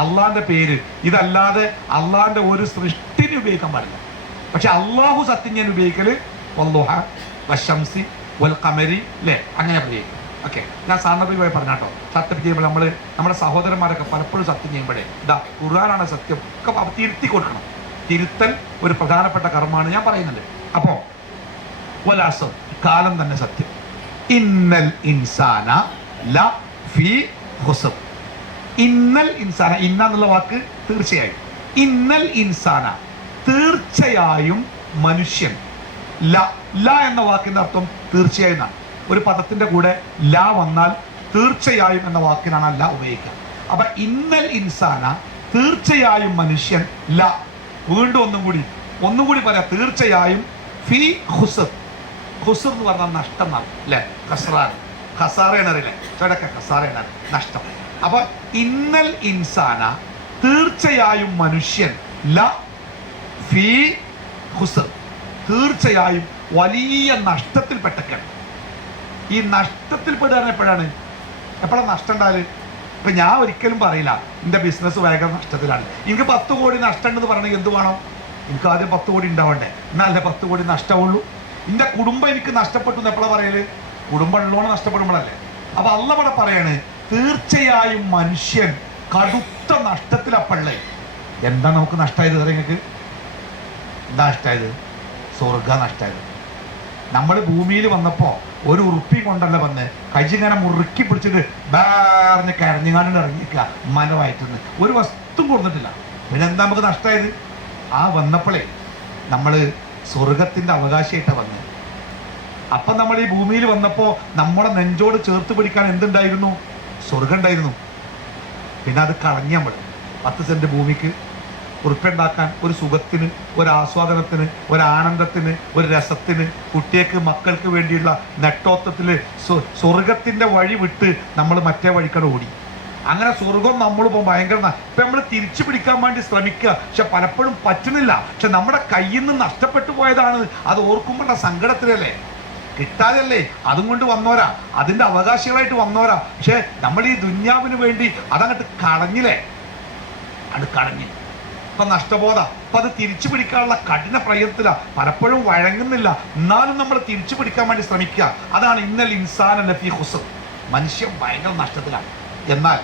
അള്ളാന്റെ പേര് ഇതല്ലാതെ അള്ളാന്റെ ഒരു സൃഷ്ടിനെ ഉപയോഗിക്കാൻ പാടില്ല. പക്ഷെ അള്ളാഹു സത്യം ചെയ്യാൻ ഉപയോഗിക്കല് വല്ലുഹ വശംസി വൽ ഖമരി, അല്ലേ? അങ്ങനെ ഉപയോഗിക്കും. ഓക്കെ, ഞാൻ സാന്ദർഭികമായി പറഞ്ഞാട്ടോ. സത്യം ചെയ്യുമ്പോൾ നമ്മുടെ സഹോദരന്മാരൊക്കെ പലപ്പോഴും സത്യം ചെയ്യുമ്പോഴേ ഇതാ ഖുർആനാണ് സത്യം ഒക്കെ തിരുത്തി കൊടുക്കണം. തിരുത്തൽ ഒരു പ്രധാനപ്പെട്ട കർമ്മമാണ് ഞാൻ പറയുന്നുണ്ട്. അപ്പോ വൽ അസ്ർ, കാലം തന്നെ സത്യം. ഇന്നൽ ഇൻസാന ല ഫീ ഖുസ്ർ. ഇന്നൽ ഇൻസാന, ഇന്ന എന്നുള്ള വാക്ക് തീർച്ചയായും. ഇന്നൽ ഇൻസാന, തീർച്ചയായും മനുഷ്യൻ. ല എന്ന വാക്കിന്റെ അർത്ഥം തീർച്ചയായും എന്നാണ്. ഒരു പദത്തിന്റെ കൂടെ ല വന്നാൽ തീർച്ചയായും എന്ന വാക്കിനാണ് ല ഉപയോഗിക്കുക. അപ്പൊ ഇന്നൽ ഇൻസാന, തീർച്ചയായും മനുഷ്യൻ. ല വീണ്ടും ഒന്നും കൂടി പറയാം, തീർച്ചയായും. ഫീ ഖുസ്ർ, ഖുസ്ർ എന്ന് പറഞ്ഞാൽ നഷ്ടം എന്നാണ്, അല്ലെ? ഖസാറയാണ് അറിയില്ലേ? ചോടൊക്കെ ഖസാറയാണ് നഷ്ടം. അപ്പൊ ഇന്നൽ ഇൻസാന, തീർച്ചയായും മനുഷ്യൻ. ല ഫീ ഖുസ്ർ, തീർച്ചയായും വലിയ നഷ്ടത്തിൽപ്പെട്ടൊക്കെയാണ്. ഈ നഷ്ടത്തിൽപ്പെടുക എപ്പോഴാണ് നഷ്ടം ഉണ്ടായാല്? ഇപ്പൊ ഞാൻ ഒരിക്കലും പറയില്ല എന്റെ ബിസിനസ് ഭയങ്കര നഷ്ടത്തിലാണ്, എനിക്ക് 10 കോടി നഷ്ടം ഉണ്ടെന്ന് പറയണമെങ്കിൽ എന്ത് വേണം? എനിക്ക് ആദ്യം 10 കോടി ഉണ്ടാവണ്ടേ, എന്നാലേ 10 കോടി നഷ്ടമുള്ളൂ. എന്റെ കുടുംബം എനിക്ക് നഷ്ടപ്പെട്ടു എന്ന് എപ്പോഴാണ് പറയല്? കുടുംബം ഉള്ളോണം നഷ്ടപ്പെടുമ്പോഴല്ലേ. അപ്പൊ അള്ളാഹ് ഇവിടെ പറയാണ് തീർച്ചയായും മനുഷ്യൻ കടുത്ത നഷ്ടത്തിലപ്പള്ളേ. എന്താ നമുക്ക് നഷ്ടമായത്? നിങ്ങൾക്ക് എന്താ നഷ്ടമായത്? സ്വർഗ നഷ്ടമായത്. നമ്മൾ ഭൂമിയിൽ വന്നപ്പോ ഒരു ഉറുപ്പി കൊണ്ടല്ല വന്ന് കൈച്ചിങ്ങനെ മുറുക്കി പിടിച്ചിട്ട് ബാറിഞ്ഞ് കരഞ്ഞുകാണ്ട് ഇറങ്ങിക്കുക മനവായിട്ടെന്ന് ഒരു വസ്തു കൊടുത്തിട്ടില്ല. പിന്നെ എന്താ നമുക്ക് നഷ്ടമായത്? ആ വന്നപ്പോഴേ നമ്മൾ സ്വർഗത്തിന്റെ അവകാശമായിട്ടാണ് വന്നത്. അപ്പം നമ്മൾ ഈ ഭൂമിയിൽ വന്നപ്പോൾ നമ്മുടെ നെഞ്ചോട് ചേർത്ത് പിടിക്കാൻ എന്തുണ്ടായിരുന്നു? സ്വർഗം ഉണ്ടായിരുന്നു. പിന്നെ അത് കളഞ്ഞ നമ്മൾ 10 സെന്റ് ഭൂമിക്ക് ഉറുപ്പുണ്ടാക്കാൻ, ഒരു സുഖത്തിന്, ഒരു ആസ്വാദനത്തിന്, ഒരു ആനന്ദത്തിന്, ഒരു രസത്തിന്, കുട്ടികൾക്ക് മക്കൾക്ക് വേണ്ടിയുള്ള നെട്ടോത്തത്തിൽ സ്വർഗത്തിന്റെ വഴി വിട്ട് നമ്മൾ മറ്റേ വഴിക്കട ഓടി. അങ്ങനെ സ്വർഗം നമ്മളിപ്പോൾ ഭയങ്കര ഇപ്പൊ നമ്മൾ തിരിച്ചു പിടിക്കാൻ വേണ്ടി ശ്രമിക്കുക, പക്ഷെ പലപ്പോഴും പറ്റുന്നില്ല. പക്ഷെ നമ്മുടെ കയ്യിൽ നിന്ന് നഷ്ടപ്പെട്ടു പോയതാണ്, അത് ഓർക്കുമ്പോഴ സങ്കടത്തിലല്ലേ, കിട്ടാതല്ലേ, അതും കൊണ്ട് വന്നോരാ, അതിന്റെ അവകാശികളായിട്ട് വന്നോരാ. പക്ഷെ നമ്മൾ ഈ ദുന്യാവിന് വേണ്ടി അതങ്ങോട്ട് കളഞ്ഞില്ലേ, അത് കളഞ്ഞു. ഇപ്പൊ നഷ്ടബോധ, അപ്പൊ അത് തിരിച്ചു പിടിക്കാനുള്ള കഠിന പ്രയത്നത്തില, പലപ്പോഴും വഴങ്ങുന്നില്ല. എന്നാലും നമ്മൾ തിരിച്ചു പിടിക്കാൻ വേണ്ടി ശ്രമിക്കുക. അതാണ് ഇന്നൽ ഇൻസാന ലഫീ ഖുസ്ർ, മനുഷ്യൻ ഭയങ്കര നഷ്ടത്തിലാണ്. എന്നാൽ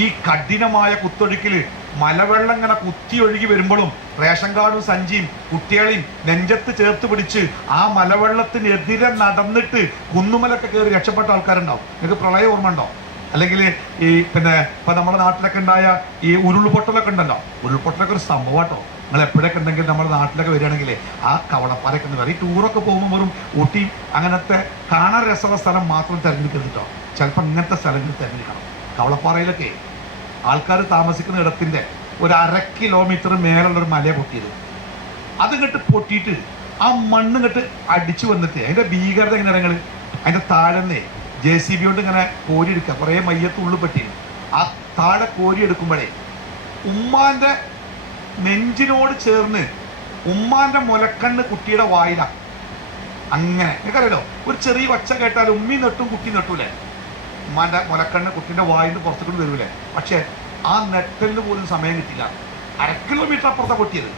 ഈ കഠിനമായ കുത്തൊഴുക്കില് മലവെള്ളം ഇങ്ങനെ കുത്തി ഒഴുകി വരുമ്പോഴും റേഷൻ കാർഡും സഞ്ചിയും കുട്ടികളെയും നെഞ്ചത്ത് ചേർത്ത് പിടിച്ച് ആ മലവെള്ളത്തിനെതിരെ നടന്നിട്ട് കുന്നുമലൊക്കെ കയറി രക്ഷപ്പെട്ട ആൾക്കാരുണ്ടാവും. നിങ്ങൾക്ക് പ്രളയം ഓർമ്മ ഉണ്ടോ? അല്ലെങ്കിൽ ഈ ഇപ്പൊ നമ്മുടെ നാട്ടിലൊക്കെ ഉണ്ടായ ഈ ഉരുൾപൊട്ടലൊക്കെ ഉണ്ടല്ലോ, ഉരുൾപൊട്ടലൊക്കെ ഒരു സംഭവമാട്ടോ. നിങ്ങൾ എപ്പോഴൊക്കെ ഉണ്ടെങ്കിൽ നമ്മുടെ നാട്ടിലൊക്കെ വരികയാണെങ്കിൽ ആ കവളപ്പാറയൊക്കെ ഒന്ന് പറയും. ഈ ടൂറൊക്കെ പോകുമ്പോൾ വെറും ഊട്ടി അങ്ങനത്തെ കാണാൻ രസമുള്ള സ്ഥലം മാത്രം തിരഞ്ഞെടുക്കരുത് കേട്ടോ. ചിലപ്പോൾ ഇങ്ങനത്തെ സ്ഥലങ്ങൾ തിരഞ്ഞെടുക്കണം. കവളപ്പാറയിലൊക്കെ ആൾക്കാർ താമസിക്കുന്ന ഇടത്തിന്റെ ഒരു 1/2 കിലോമീറ്റർ മേലുള്ളൊരു മല പൊട്ടിയത്. അത് ഇങ്ങോട്ട് പൊട്ടിയിട്ട് ആ മണ്ണ് ഇങ്ങോട്ട് അടിച്ചു വന്നിട്ട് അതിന്റെ ഭീകരത എങ്ങനെ നിങ്ങൾ അതിന്റെ താഴെന്നേ JCB കൊണ്ട് ഇങ്ങനെ കോരിയെടുക്കുക. കുറേ മയ്യത്ത് ഉള്ളു പെട്ടി ആ താഴെ കോരിയെടുക്കുമ്പോഴേ ഉമ്മാന്റെ നെഞ്ചിനോട് ചേർന്ന് ഉമ്മാന്റെ മുലക്കണ്ണ് കുട്ടിയുടെ വായില. അങ്ങനെ നിങ്ങൾക്കറിയാലോ, ഒരു ചെറിയ ഒച്ച കേട്ടാൽ ഉമ്മി നെട്ടും കുട്ടി നെട്ടൂലേ, ഉമ്മാന്റെ മുലക്കണ്ണ് കുട്ടിന്റെ വായിന്ന് പുറത്തുകൊണ്ട് വരൂലേ. പക്ഷെ ആ നെട്ടലിന് പോലും സമയം കിട്ടില്ല. 1/2 കിലോമീറ്റർ അപ്പുറത്താണ് പൊട്ടിയത്.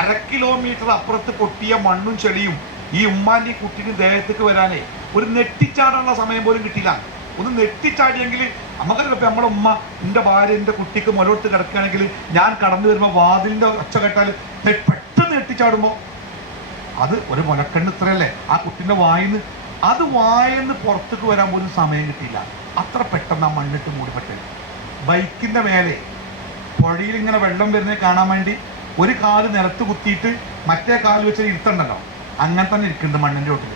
1/2 കിലോമീറ്റർ അപ്പുറത്ത് പൊട്ടിയ മണ്ണും ചെളിയും ഈ ഉമ്മാന്റെ ഈ കുട്ടിന് ദേഹത്തേക്ക് വരാനേ ഒരു നെട്ടിച്ചാടാനുള്ള സമയം പോലും കിട്ടില്ല. ഒന്ന് നെട്ടിച്ചാടിയെങ്കിൽ നമുക്കറിയാം. ഇപ്പം നമ്മുടെ ഉമ്മ, എൻ്റെ ഭാര്യ എൻ്റെ കുട്ടിക്ക് മുലോട്ട് കിടക്കുകയാണെങ്കിൽ ഞാൻ കടന്നു വരുമ്പോൾ വാതിലിൻ്റെ ഒച്ച കേട്ടാൽ പെട്ടെന്ന് നെട്ടിച്ചാടുമ്പോൾ അത് ഒരു മുലക്കണ്ണ് ഇത്രയല്ലേ ആ കുട്ടിൻ്റെ വായിന്ന്, അത് വായിന്ന് പുറത്തേക്ക് വരാൻ പോലും സമയം കിട്ടിയില്ല. അത്ര പെട്ടെന്ന് ആ മണ്ണിട്ട് മൂടിപ്പെട്ടത്. ബൈക്കിൻ്റെ മേലെ പുഴയിൽ ഇങ്ങനെ വെള്ളം വരുന്നത് കാണാൻ വേണ്ടി ഒരു കാല് നിലത്ത് കുത്തിയിട്ട് മറ്റേ കാല് വെച്ച് ഇരുത്തണ്ടല്ലോ, അങ്ങനെ തന്നെ ഇരിക്കുന്നുണ്ട് മണ്ണിൻ്റെ ചോട്ടിൽ.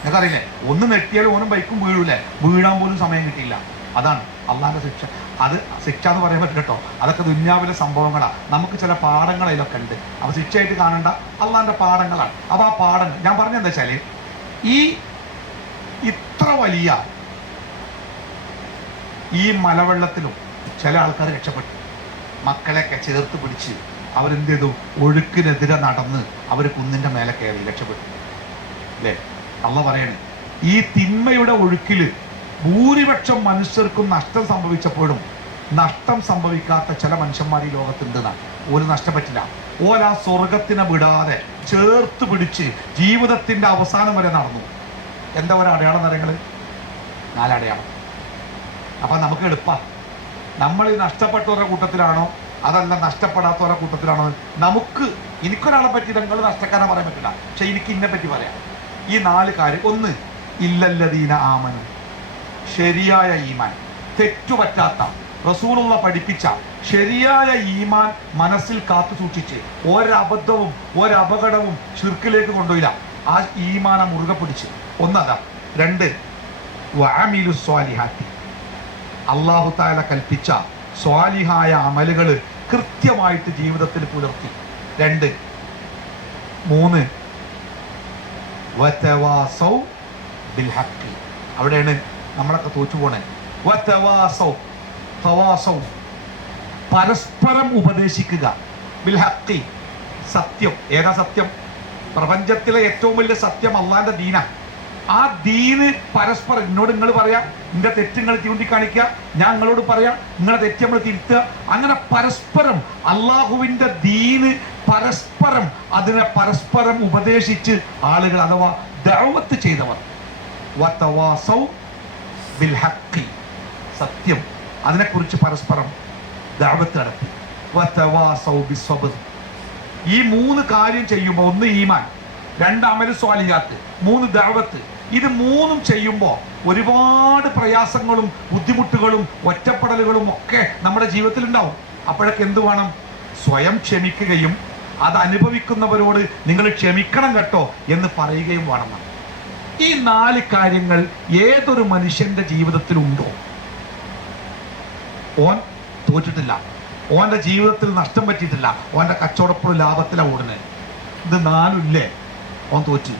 നിങ്ങൾക്കറിയില്ലേ, ഒന്ന് നെട്ടിയാലും ഓനും ബൈക്കും വീഴൂലേ, വീഴാൻ പോലും സമയം കിട്ടിയില്ല. അതാണ് അള്ളാന്റെ ശിക്ഷ. അത് ശിക്ഷ എന്ന് പറയാൻ പറ്റില്ല കേട്ടോ, അതൊക്കെ ദുന്യാവിലെ സംഭവങ്ങളാണ്. നമുക്ക് ചില പാഠങ്ങൾ അതിലൊക്കെ ഉണ്ട്. അപ്പോൾ ശിക്ഷയായിട്ട് കാണേണ്ട അള്ളാന്റെ പാഠങ്ങളാണ്. അപ്പോൾ ആ പാഠങ്ങൾ ഞാൻ പറഞ്ഞെന്താ വെച്ചാൽ, ഈ ഇത്ര വലിയ ഈ മലവെള്ളത്തിലും ചില ആൾക്കാർ രക്ഷപ്പെട്ടു. മക്കളെയൊക്കെ ചേർത്ത് പിടിച്ച് അവരെന്ത് ചെയ്തു, ഒഴുക്കിനെതിരെ നടന്ന് അവർ കുന്നിൻ്റെ മേലെ കയറി രക്ഷപ്പെട്ടു അല്ലേ. അള്ള പറയണേ, ഈ തിന്മയുടെ ഒഴുക്കില് ഭൂരിപക്ഷം മനുഷ്യർക്കും നഷ്ടം സംഭവിച്ചപ്പോഴും നഷ്ടം സംഭവിക്കാത്ത ചില മനുഷ്യന്മാർ ഈ ലോകത്തുണ്ടെന്നാണ്. ഓര് നഷ്ടപ്പെട്ടില്ല. ഓല ആ സ്വർഗത്തിനെ വിടാതെ ചേർത്ത് പിടിച്ച് ജീവിതത്തിന്റെ അവസാനം വരെ നടന്നു. എന്താ ഒരു അടയാളം നിറങ്ങൾ? 4 അടയാളം. അപ്പൊ നമുക്ക് എളുപ്പ, നമ്മൾ ഈ നഷ്ടപ്പെട്ടവരുടെ കൂട്ടത്തിലാണോ അതല്ല നഷ്ടപ്പെടാത്തവരുടെ കൂട്ടത്തിലാണോ? നമുക്ക്, എനിക്കൊരാളെ പറ്റി നിങ്ങൾ നഷ്ടക്കാരനെ പറയാൻ പറ്റില്ല, പക്ഷെ എനിക്ക് ഇന്നെ പറ്റി പറയാം. ഈ 4 കാര്യം. ഒന്ന്, ഇല്ലല്ലദീന ആമനു, ശരിയായ ഈമാൻ, തെറ്റുപറ്റാത്ത റസൂലുള്ള പഠിപ്പിച്ച ശരിയായ ഈമാൻ മനസ്സിൽ കാത്തു സൂക്ഷിച്ച് ഒരബദ്ധവും ഒരപകടവും ശിർക്കിലേക്ക് കൊണ്ടുപോയില്ല. ആ ഈമാനെ മുറുകെ പിടിച്ച്. ഒന്നതാ. 2, വഅമിലു സ്വാലിഹാത്തി, അല്ലാഹു തആല കൽപ്പിച്ച സ്വാലിഹായ അമലുകൾ കൃത്യമായിട്ട് ജീവിതത്തിൽ പുലർത്തി. 2, 3, വതവാസൗ ബിൽ ഹഖ്. അവിടെയാണ് നമ്മളൊക്കെ തോറ്റു പോണേ. വതവാസൗ, തവാസൗ, പരസ്പരം ഉപദേശിക്കുക. ബിൽ ഹഖ്, സത്യം. ഏതാ സത്യം? പ്രപഞ്ചത്തിലെ ഏറ്റവും വലിയ സത്യം അള്ളാന്റെ ദീന. ആ ദീന് പരസ്പരം, എന്നോട് നിങ്ങൾ പറയാ, നിന്റെ തെറ്റ് നിങ്ങൾ ചൂണ്ടിക്കാണിക്കുക, ഞാൻ നിങ്ങളോട് പറയാം, നിങ്ങളെ തെറ്റ് നമ്മൾ തിരുത്തുക. അങ്ങനെ പരസ്പരം അള്ളാഹുവിന്റെ ദീന് പരസ്പരം, അതിനെ പരസ്പരം ഉപദേശിച്ച് ആളുകൾ അഥവാ ദഅവത്ത് ചെയ്തവർ. വതവാസൗ ബിൽ ഹഖ്, സത്യം, അതിനെക്കുറിച്ച് പരസ്പരം ദഅവത്ത് നടത്തി. വതവാസൗ ബിസ്സബ്ർ. ഈ 3 കാര്യം ചെയ്യുമ്പോൾ, 1 ഈമാൻ, 2 അമലു സ്വാലിഹാത്ത്, 3 ദഅവത്ത്. ഇത് 3ഉം ചെയ്യുമ്പോൾ ഒരുപാട് പ്രയാസങ്ങളും ബുദ്ധിമുട്ടുകളും ഒറ്റപ്പെടലുകളും ഒക്കെ നമ്മുടെ ജീവിതത്തിൽ ഉണ്ടാവും. അപ്പോഴൊക്കെ എന്ത് വേണം? സ്വയം ക്ഷമിക്കുകയും അത് അനുഭവിക്കുന്നവരോട് നിങ്ങൾ ക്ഷമിക്കണം കേട്ടോ എന്ന് പറയുകയും വേണം. ഈ 4 കാര്യങ്ങൾ ഏതൊരു മനുഷ്യന്റെ ജീവിതത്തിലുണ്ടോ ഓൻ തോറ്റിട്ടില്ല, ഓന്റെ ജീവിതത്തിൽ നഷ്ടം പറ്റിയിട്ടില്ല, ഓന്റെ കച്ചവടപ്പുറം ലാഭത്തിലാണ് ഓടുന്നത്. ഇത് 4 ഇല്ലേ, ഓൻ തോറ്റ്.